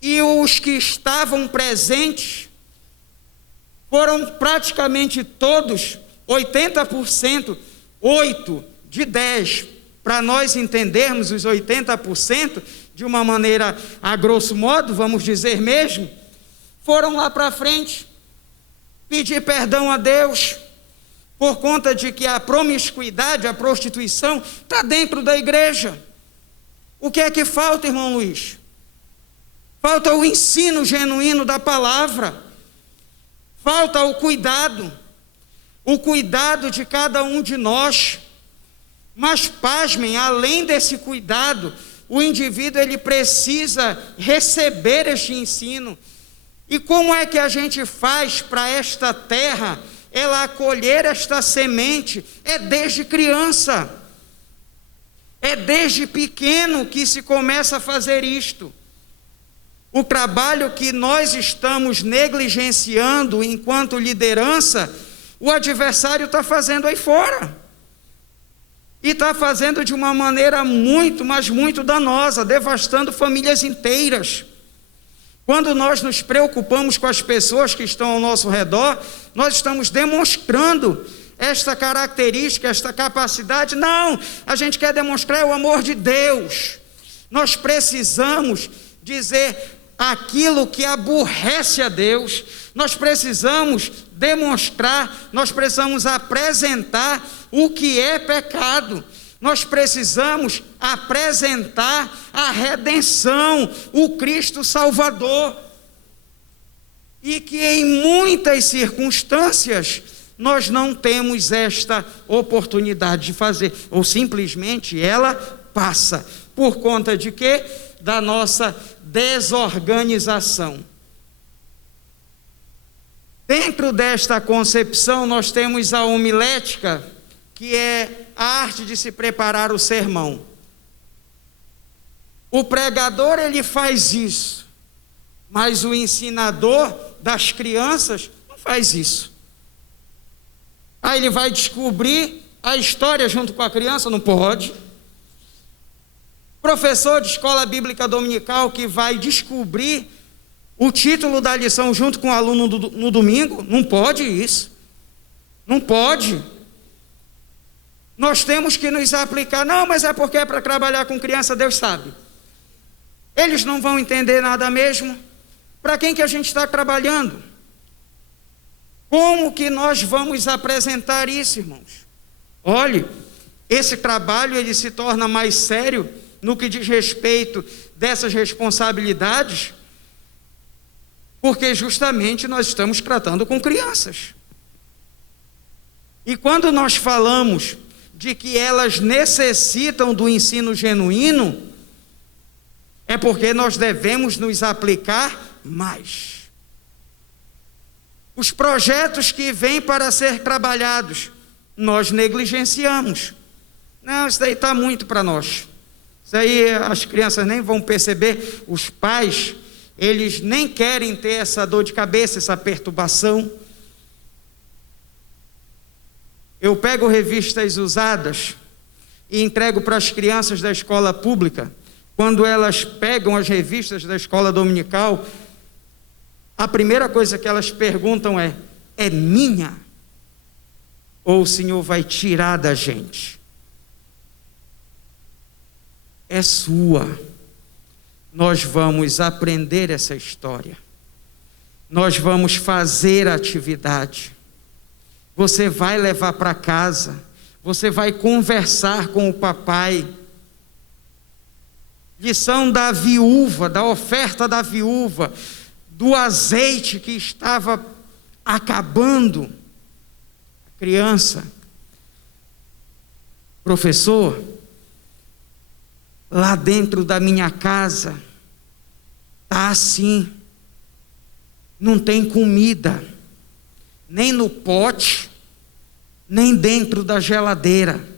e os que estavam presentes foram praticamente todos, 80%, 8 de 10, para nós entendermos os 80%, de uma maneira a grosso modo, vamos dizer mesmo, foram lá para frente pedir perdão a Deus, por conta de que a promiscuidade, a prostituição, está dentro da igreja. O que é que falta, irmão Luiz? Falta o ensino genuíno da palavra, falta o cuidado de cada um de nós. Mas pasmem, além desse cuidado, o indivíduo ele precisa receber este ensino. E como é que a gente faz para esta terra ela acolher esta semente? É desde criança, é desde pequeno que se começa a fazer isto. O trabalho que nós estamos negligenciando enquanto liderança, o adversário está fazendo aí fora. E está fazendo de uma maneira muito, mas muito danosa, devastando famílias inteiras. Quando nós nos preocupamos com as pessoas que estão ao nosso redor, nós estamos demonstrando esta característica, esta capacidade. Não, a gente quer demonstrar o amor de Deus. Nós precisamos dizer aquilo que aborrece a Deus. Nós precisamos demonstrar, nós precisamos apresentar o que é pecado. Nós precisamos apresentar a redenção, o Cristo Salvador. E que em muitas circunstâncias nós não temos esta oportunidade de fazer, ou simplesmente ela passa. Por conta de quê? Da nossa desorganização. Dentro desta concepção nós temos a homilética, que é a arte de se preparar o sermão. O pregador ele faz isso, mas o ensinador das crianças não faz isso. Aí ele vai descobrir a história junto com a criança? Não pode. Professor de escola bíblica dominical que vai descobrir o título da lição junto com o aluno no domingo? Não pode isso. Não pode. Nós temos que nos aplicar. Não, mas é porque é para trabalhar com criança, Deus sabe. Eles não vão entender nada mesmo. Para quem que a gente está trabalhando? Como que nós vamos apresentar isso, irmãos? Olhe, esse trabalho ele se torna mais sério no que diz respeito dessas responsabilidades, porque justamente nós estamos tratando com crianças. E quando nós falamos de que elas necessitam do ensino genuíno, é porque nós devemos nos aplicar mais. Os projetos que vêm para ser trabalhados, nós negligenciamos. Não, isso daí está muito para nós. Isso aí as crianças nem vão perceber. Os pais, eles nem querem ter essa dor de cabeça, essa perturbação. Eu pego revistas usadas e entrego para as crianças da escola pública. Quando elas pegam as revistas da escola dominical, a primeira coisa que elas perguntam é minha? Ou o Senhor vai tirar da gente? É sua. Nós vamos aprender essa história. Nós vamos fazer a atividade. Você vai levar para casa. Você vai conversar com o papai. Lição da viúva, da oferta da viúva, do azeite que estava acabando. A criança, professor, lá dentro da minha casa, está assim, não tem comida, nem no pote, nem dentro da geladeira.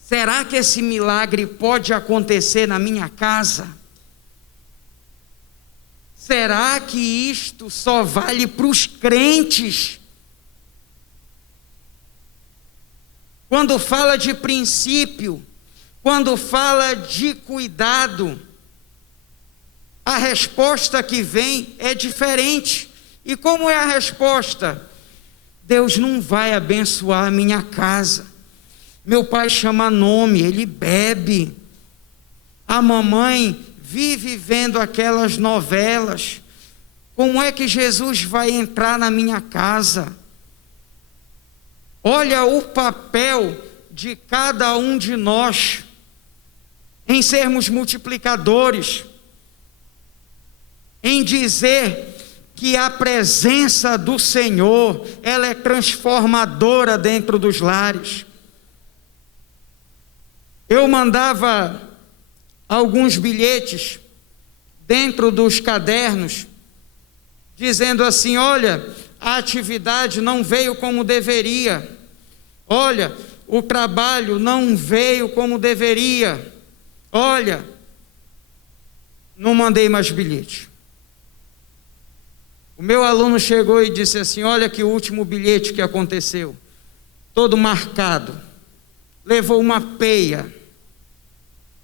Será que esse milagre pode acontecer na minha casa? Será que isto só vale para os crentes? Quando fala de princípio, quando fala de cuidado, a resposta que vem é diferente. E como é a resposta? Deus não vai abençoar a minha casa. Meu pai chama nome, ele bebe. A mamãe vive vendo aquelas novelas. Como é que Jesus vai entrar na minha casa? Olha o papel de cada um de nós em sermos multiplicadores, em dizer que a presença do Senhor, ela é transformadora dentro dos lares. Eu mandava alguns bilhetes dentro dos cadernos, dizendo assim: olha, a atividade não veio como deveria. Olha, o trabalho não veio como deveria. Olha, não mandei mais bilhete. O meu aluno chegou e disse assim: olha que o último bilhete que aconteceu, todo marcado, levou uma peia,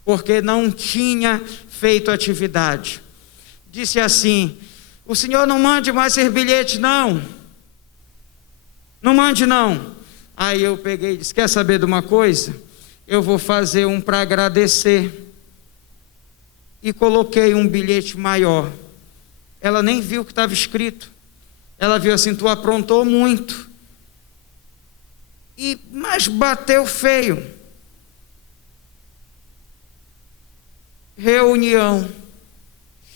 porque não tinha feito atividade. Disse assim: o senhor não mande mais esse bilhete não. Não mande não. Aí eu peguei e disse: quer saber de uma coisa? Eu vou fazer um para agradecer. E coloquei um bilhete maior. Ela nem viu o que estava escrito. Ela viu assim: tu aprontou muito. Mas bateu feio. Reunião.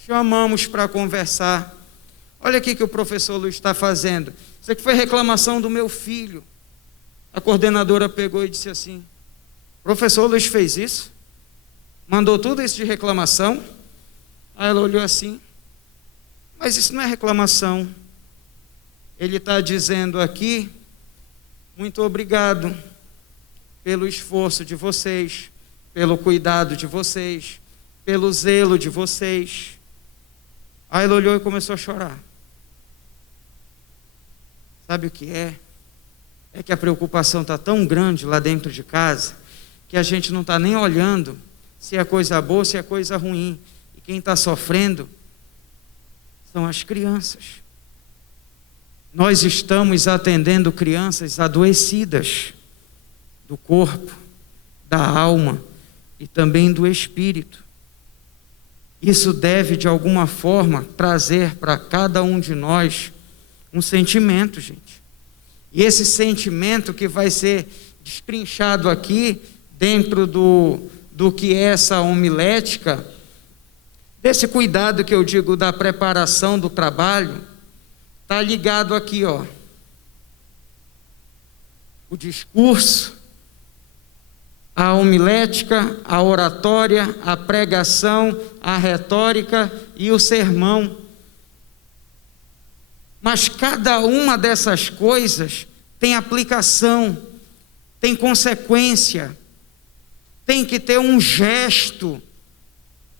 Chamamos para conversar. Olha aqui que o professor Luiz está fazendo. Isso aqui foi reclamação do meu filho. A coordenadora pegou e disse assim: o professor Luiz fez isso? Mandou tudo isso de reclamação? Aí ela olhou assim: mas isso não é reclamação. Ele está dizendo aqui: muito obrigado pelo esforço de vocês, pelo cuidado de vocês, pelo zelo de vocês. Aí ela olhou e começou a chorar. Sabe o que é? É que a preocupação está tão grande lá dentro de casa, que a gente não está nem olhando se é coisa boa ou se é coisa ruim. E quem está sofrendo são as crianças. Nós estamos atendendo crianças adoecidas do corpo, da alma e também do espírito. Isso deve, de alguma forma, trazer para cada um de nós um sentimento, gente. E esse sentimento que vai ser destrinchado aqui, dentro do que é essa homilética, desse cuidado que eu digo da preparação do trabalho, está ligado aqui, ó. O discurso, a homilética, a oratória, a pregação, a retórica e o sermão. Mas cada uma dessas coisas tem aplicação, tem consequência, tem que ter um gesto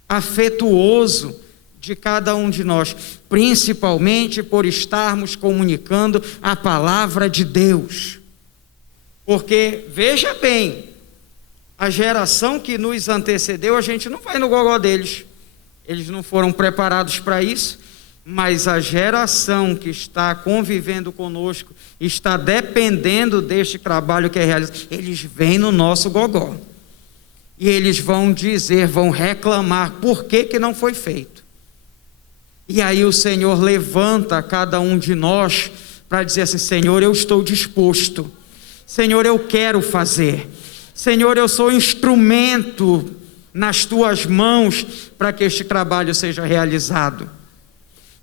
afetuoso de cada um de nós, principalmente por estarmos comunicando a palavra de Deus. Porque, veja bem, a geração que nos antecedeu, a gente não vai no gogó deles, eles não foram preparados para isso, mas a geração que está convivendo conosco, está dependendo deste trabalho que é realizado, eles vêm no nosso gogó, e eles vão dizer, vão reclamar, por que não foi feito? E aí o Senhor levanta cada um de nós, para dizer assim, Senhor, eu estou disposto, Senhor, eu quero fazer, Senhor, eu sou instrumento nas tuas mãos, para que este trabalho seja realizado.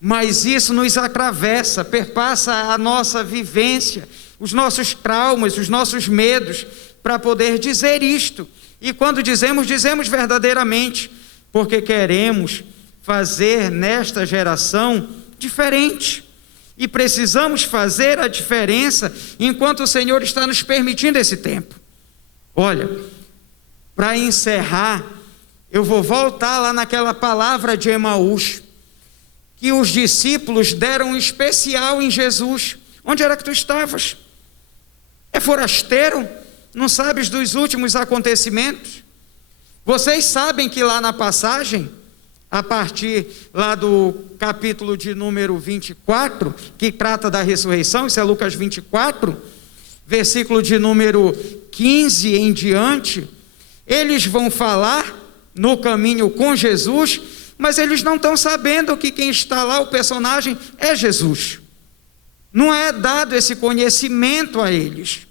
Mas isso nos atravessa, perpassa a nossa vivência, os nossos traumas, os nossos medos, para poder dizer isto. E quando dizemos, dizemos verdadeiramente, porque queremos fazer nesta geração diferente. E precisamos fazer a diferença enquanto o Senhor está nos permitindo esse tempo. Olha, para encerrar, eu vou voltar lá naquela palavra de Emaús, que os discípulos deram um especial em Jesus. Onde era que tu estavas? É forasteiro? Não sabes dos últimos acontecimentos? Vocês sabem que lá na passagem, a partir lá do capítulo de número 24, que trata da ressurreição, isso é Lucas 24, versículo de número 15 em diante, eles vão falar no caminho com Jesus, mas eles não estão sabendo que quem está lá, o personagem, é Jesus. Não é dado esse conhecimento a eles.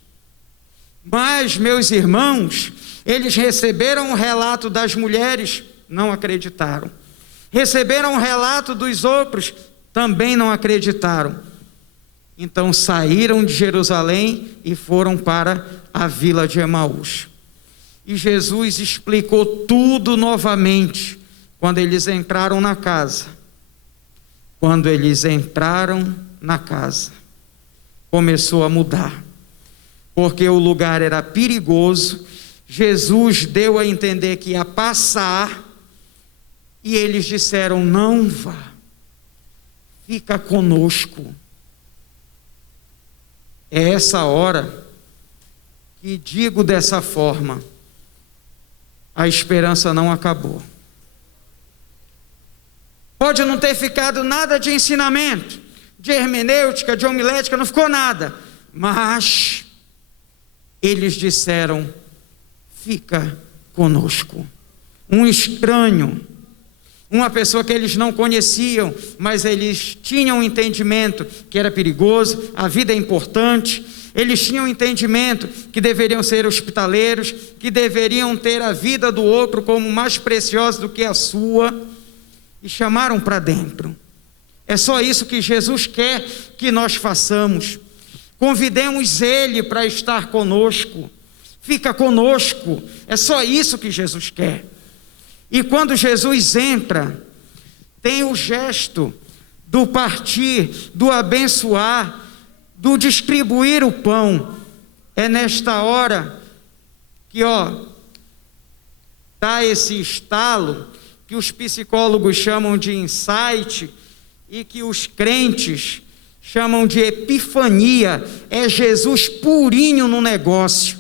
Mas, meus irmãos, eles receberam o relato das mulheres, não acreditaram. Receberam o relato dos outros, também não acreditaram. Então saíram de Jerusalém e foram para a vila de Emaús. E Jesus explicou tudo novamente, quando eles entraram na casa. Quando eles entraram na casa, começou a mudar, porque o lugar era perigoso. Jesus deu a entender que ia passar, e eles disseram, não vá, fica conosco. É essa hora que digo dessa forma, a esperança não acabou. Pode não ter ficado nada de ensinamento, de hermenêutica, de homilética, não ficou nada, mas eles disseram, fica conosco. Um estranho, uma pessoa que eles não conheciam, mas eles tinham um entendimento que era perigoso, a vida é importante, eles tinham um entendimento que deveriam ser hospitaleiros, que deveriam ter a vida do outro como mais preciosa do que a sua, e chamaram para dentro. É só isso que Jesus quer que nós façamos. Convidemos Ele para estar conosco, fica conosco, é só isso que Jesus quer. E quando Jesus entra, tem o gesto do partir, do abençoar, do distribuir o pão. É nesta hora que, dá esse estalo, que os psicólogos chamam de insight, e que os crentes chamam de epifania. É Jesus purinho no negócio.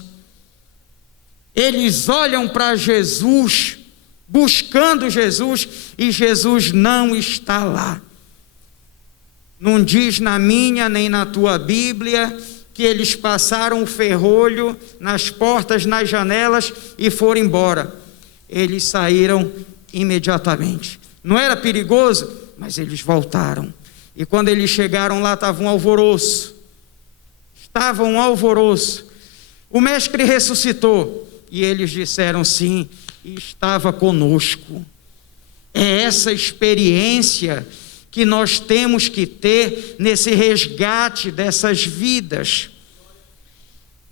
Eles olham para Jesus, buscando Jesus, e Jesus não está lá. Não diz na minha nem na tua Bíblia que eles passaram o ferrolho nas portas, nas janelas e foram embora. Eles saíram imediatamente. Não era perigoso, mas eles voltaram. E quando eles chegaram lá, estava um alvoroço. Estava um alvoroço. O mestre ressuscitou. E eles disseram sim, e estava conosco. É essa experiência que nós temos que ter nesse resgate dessas vidas.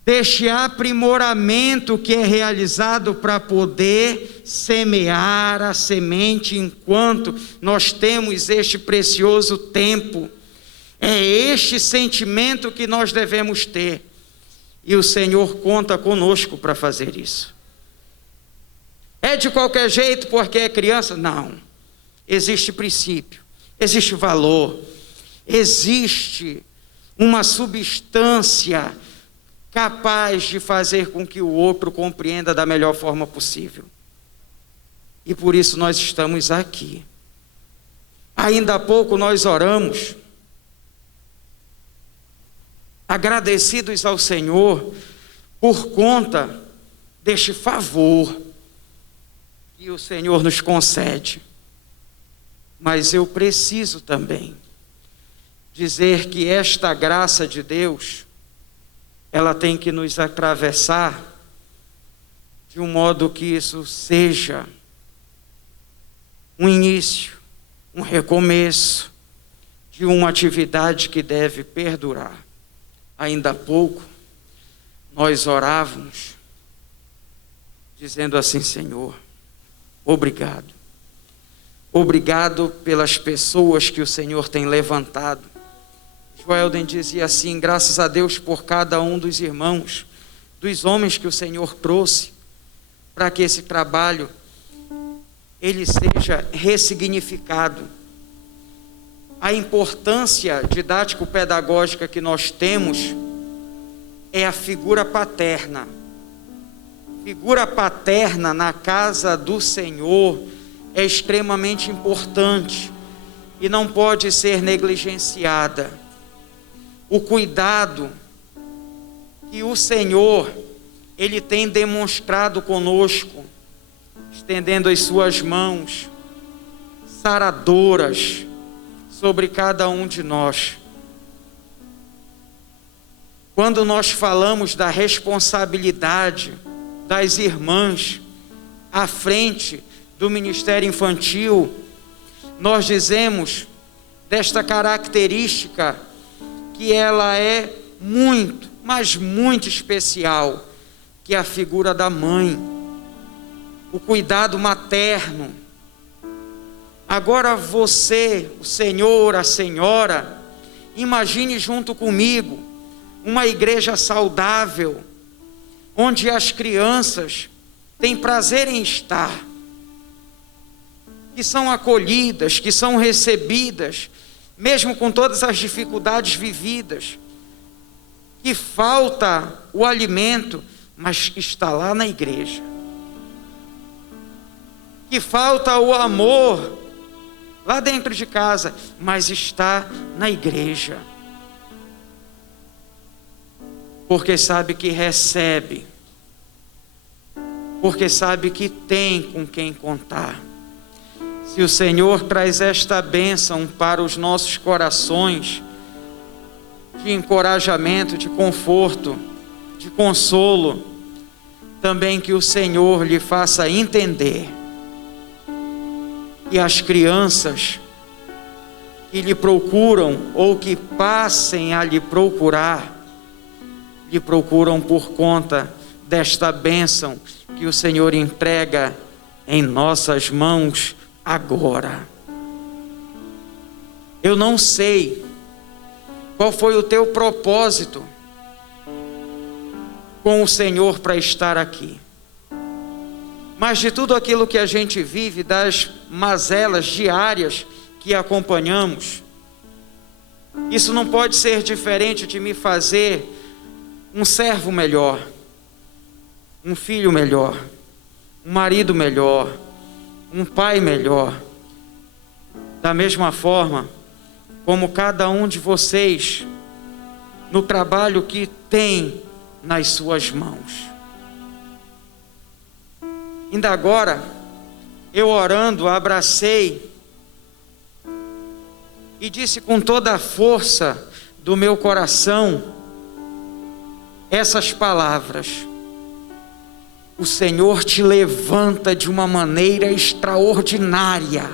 deste aprimoramento que é realizado para poder semear a semente enquanto nós temos este precioso tempo. É este sentimento que nós devemos ter, e o Senhor conta conosco para fazer isso. É de qualquer jeito porque é criança? Não. Existe princípio, existe valor, existe uma substância capaz de fazer com que o outro compreenda da melhor forma possível. E por isso nós estamos aqui. Ainda há pouco nós oramos, agradecidos ao Senhor por conta deste favor que o Senhor nos concede. Mas eu preciso também dizer que esta graça de Deus, ela tem que nos atravessar de um modo que isso seja um início, um recomeço de uma atividade que deve perdurar. Ainda há pouco, nós orávamos, dizendo assim: Senhor, obrigado. Obrigado pelas pessoas que o Senhor tem levantado. Joelden dizia assim: graças a Deus por cada um dos irmãos, dos homens que o Senhor trouxe, para que esse trabalho, ele seja ressignificado. A importância didático-pedagógica que nós temos é a figura paterna. Figura paterna na casa do Senhor é extremamente importante e não pode ser negligenciada. O cuidado que o Senhor, Ele tem demonstrado conosco, estendendo as suas mãos saradoras sobre cada um de nós. Quando nós falamos da responsabilidade das irmãs à frente do ministério infantil, nós dizemos desta característica que ela é muito, mas muito especial, que é a figura da mãe, o cuidado materno. Agora você, o senhor, a senhora, imagine junto comigo uma igreja saudável, onde as crianças têm prazer em estar, que são acolhidas, que são recebidas, mesmo com todas as dificuldades vividas, que falta o alimento, mas está lá na igreja, que falta o amor lá dentro de casa, mas está na igreja, porque sabe que recebe, porque sabe que tem com quem contar. Se o Senhor traz esta bênção para os nossos corações, de encorajamento, de conforto, de consolo, também que o Senhor lhe faça entender que as crianças que lhe procuram ou que passem a lhe procuram por conta desta bênção que o Senhor entrega em nossas mãos agora. Eu não sei qual foi o teu propósito com o Senhor para estar aqui, mas de tudo aquilo que a gente vive, das mazelas diárias que acompanhamos, isso não pode ser diferente de me fazer um servo melhor, um filho melhor, um marido melhor, um pai melhor. Da mesma forma como cada um de vocês, no trabalho que tem nas suas mãos. Ainda agora, eu orando, abracei e disse com toda a força do meu coração essas palavras: o Senhor te levanta de uma maneira extraordinária,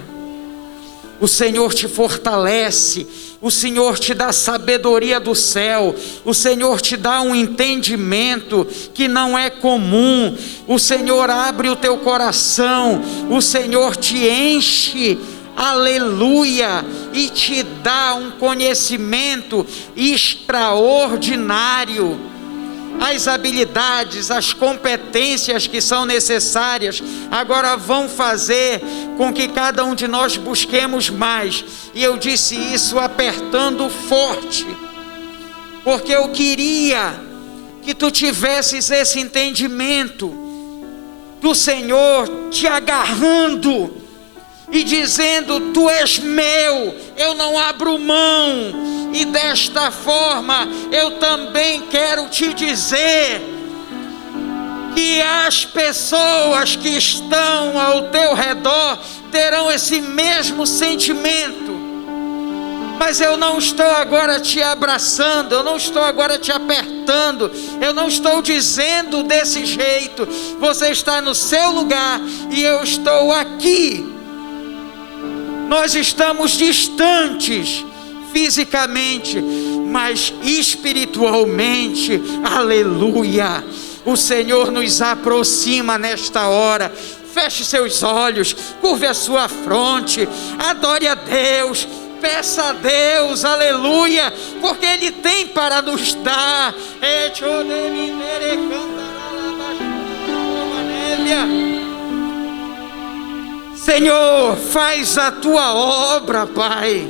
o Senhor te fortalece o Senhor te dá sabedoria do céu, o Senhor te dá um entendimento que não é comum, o Senhor abre o teu coração, o Senhor te enche, aleluia, e te dá um conhecimento extraordinário. As habilidades, as competências que são necessárias, agora vão fazer com que cada um de nós busquemos mais. E eu disse isso apertando forte, porque eu queria que tu tivesses esse entendimento do Senhor te agarrando e dizendo: tu és meu, eu não abro mão. E desta forma eu também quero te dizer que as pessoas que estão ao teu redor terão esse mesmo sentimento. Mas eu não estou agora te abraçando, eu não estou agora te apertando, eu não estou dizendo desse jeito. Você está no seu lugar e eu estou aqui. Nós estamos distantes fisicamente, mas espiritualmente, aleluia, o Senhor nos aproxima nesta hora. Feche seus olhos, curve a sua fronte, adore a Deus, peça a Deus, aleluia, porque Ele tem para nos dar. Senhor, faz a tua obra, Pai.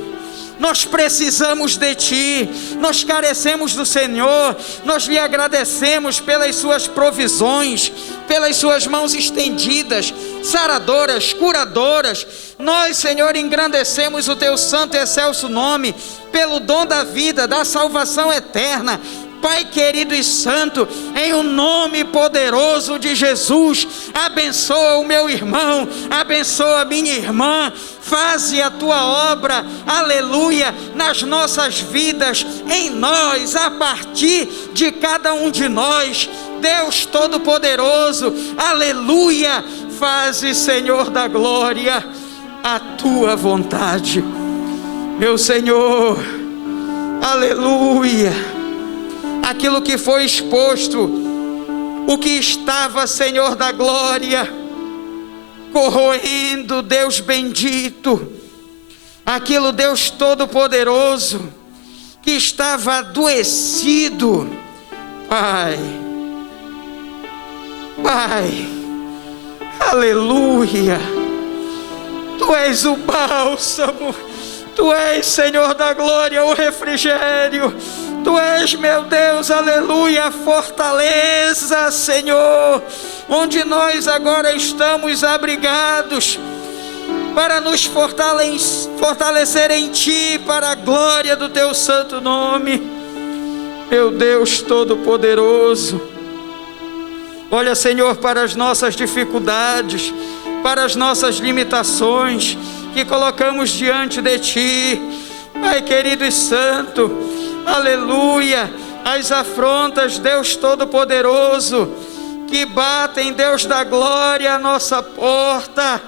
Nós precisamos de Ti, nós carecemos do Senhor, nós lhe agradecemos pelas suas provisões, pelas suas mãos estendidas, saradoras, curadoras. Nós, Senhor, engrandecemos o Teu santo e excelso nome, pelo dom da vida, da salvação eterna. Pai querido e santo, em o nome poderoso de Jesus, abençoa o meu irmão, abençoa a minha irmã, faze a tua obra, aleluia, nas nossas vidas, em nós, a partir de cada um de nós. Deus Todo-Poderoso, aleluia, faze, Senhor da glória, a tua vontade, meu Senhor, aleluia. Aquilo que foi exposto, o que estava, Senhor da glória, corroendo, Deus bendito, aquilo, Deus Todo-Poderoso, que estava adoecido, Pai, aleluia, Tu és o bálsamo, Tu és, Senhor da glória, o refrigério, Tu és, meu Deus, aleluia, a fortaleza, Senhor, onde nós agora estamos abrigados, para nos fortalecer em Ti, para a glória do Teu santo nome, meu Deus Todo-Poderoso. Olha, Senhor, para as nossas dificuldades, para as nossas limitações, que colocamos diante de Ti, Pai querido e santo, aleluia, as afrontas, Deus Todo-Poderoso, que batem, Deus da glória, a nossa porta,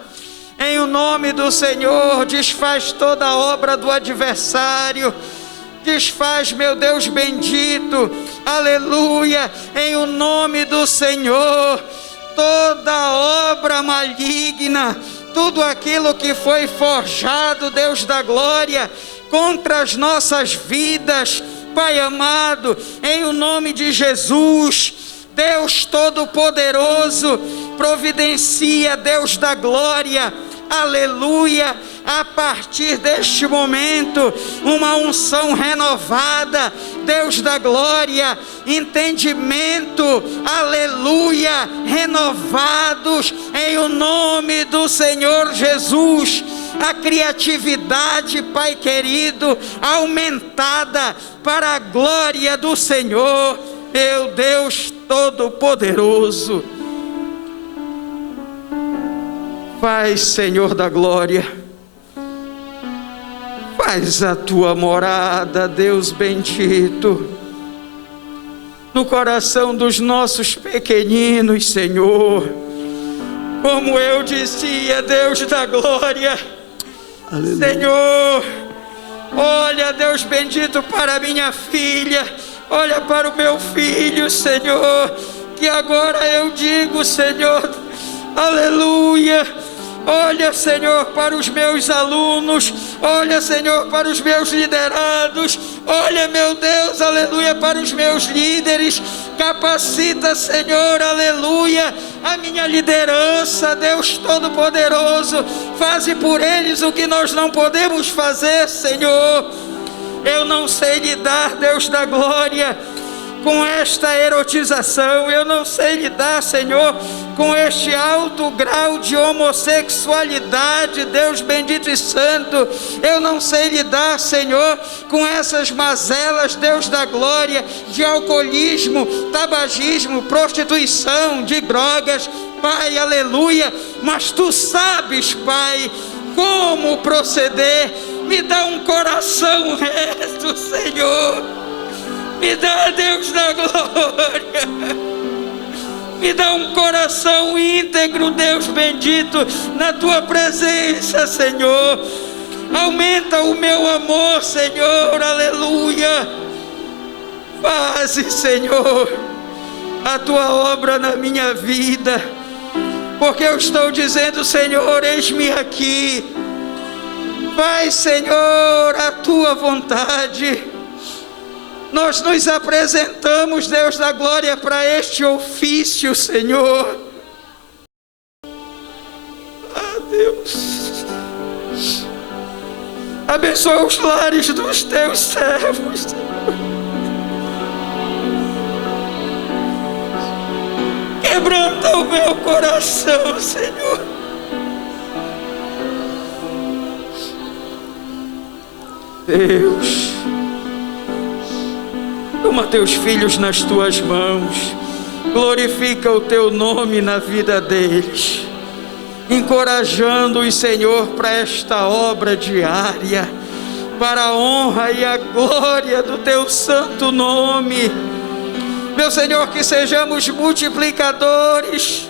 em o nome do Senhor, desfaz toda a obra do adversário, desfaz, meu Deus bendito, aleluia, em o nome do Senhor, toda obra maligna, tudo aquilo que foi forjado, Deus da glória, contra as nossas vidas, Pai amado, em o nome de Jesus, Deus Todo-Poderoso, providencia, Deus da glória, aleluia, a partir deste momento, uma unção renovada, Deus da glória, entendimento, aleluia, renovados, em o nome do Senhor Jesus, a criatividade, Pai querido, aumentada para a glória do Senhor, meu Deus Todo-Poderoso. Faz, Senhor da glória, faz a tua morada, Deus bendito, no coração dos nossos pequeninos, Senhor. Como eu dizia, Deus da glória, aleluia. Senhor, Olha, Deus bendito, para minha filha. Olha para o meu filho, Senhor. Que agora eu digo, Senhor, aleluia. Olha, Senhor, para os meus alunos. Olha, Senhor, para os meus liderados. Olha, meu Deus, aleluia, para os meus líderes. Capacita, Senhor, aleluia, a minha liderança, Deus Todo-Poderoso. Faze por eles o que nós não podemos fazer, Senhor. Eu não sei lidar, Deus da glória, com esta erotização. Eu não sei lidar, Senhor, com este alto grau de homossexualidade, Deus bendito e santo. Eu não sei lidar, Senhor, com essas mazelas, Deus da glória, de alcoolismo, tabagismo, prostituição, de drogas, Pai, aleluia. Mas Tu sabes, Pai, como proceder. Me dá um coração reto, Senhor. Me dá, Deus da glória, me dá um coração íntegro, Deus bendito, na Tua presença, Senhor. Aumenta o meu amor, Senhor, aleluia. Faze, Senhor, a Tua obra na minha vida, porque eu estou dizendo, Senhor, eis-me aqui. Faz, Senhor, a Tua vontade. Nós nos apresentamos, Deus da glória, para este ofício, Senhor. Ah, Deus, abençoa os lares dos Teus servos, Senhor. Quebranta o meu coração, Senhor. Deus, toma Teus filhos nas Tuas mãos, glorifica o Teu nome na vida deles, encorajando-os, Senhor, para esta obra diária, para a honra e a glória do Teu santo nome. Meu Senhor, que sejamos multiplicadores,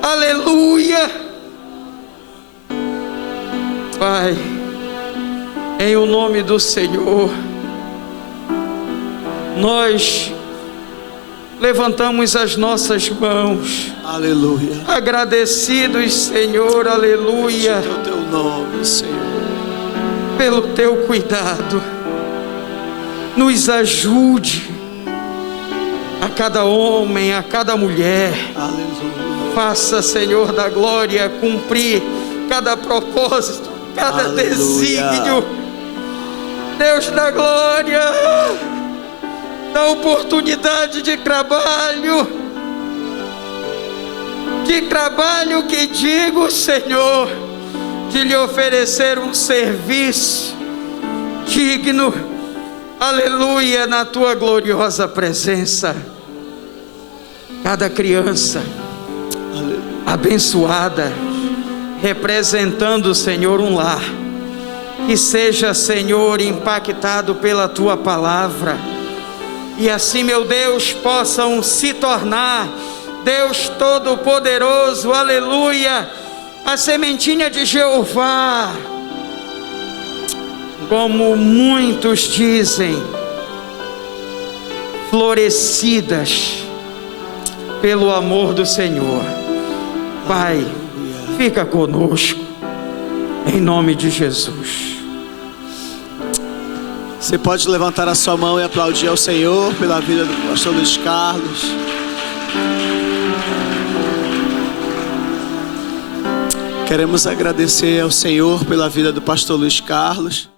aleluia. Pai, em o nome do Senhor, nós levantamos as nossas mãos, aleluia, agradecidos, Senhor, aleluia, pelo Teu nome, Senhor, pelo Teu cuidado. Nos ajude, a cada homem, a cada mulher, aleluia. Faça, Senhor da glória, cumprir cada propósito, cada Aleluia. desígnio, Deus da glória. Da oportunidade de trabalho que digo, Senhor, de lhe oferecer um serviço digno, aleluia, na Tua gloriosa presença. Cada criança, aleluia, abençoada, representando, Senhor, um lar, que seja, Senhor, impactado pela Tua palavra. E assim, meu Deus, possam se tornar, Deus Todo-Poderoso, aleluia, a sementinha de Jeová, como muitos dizem, florescidas pelo amor do Senhor. Pai, fica conosco, em nome de Jesus. Você pode levantar a sua mão e aplaudir ao Senhor pela vida do pastor Luiz Carlos. Queremos agradecer ao Senhor pela vida do pastor Luiz Carlos.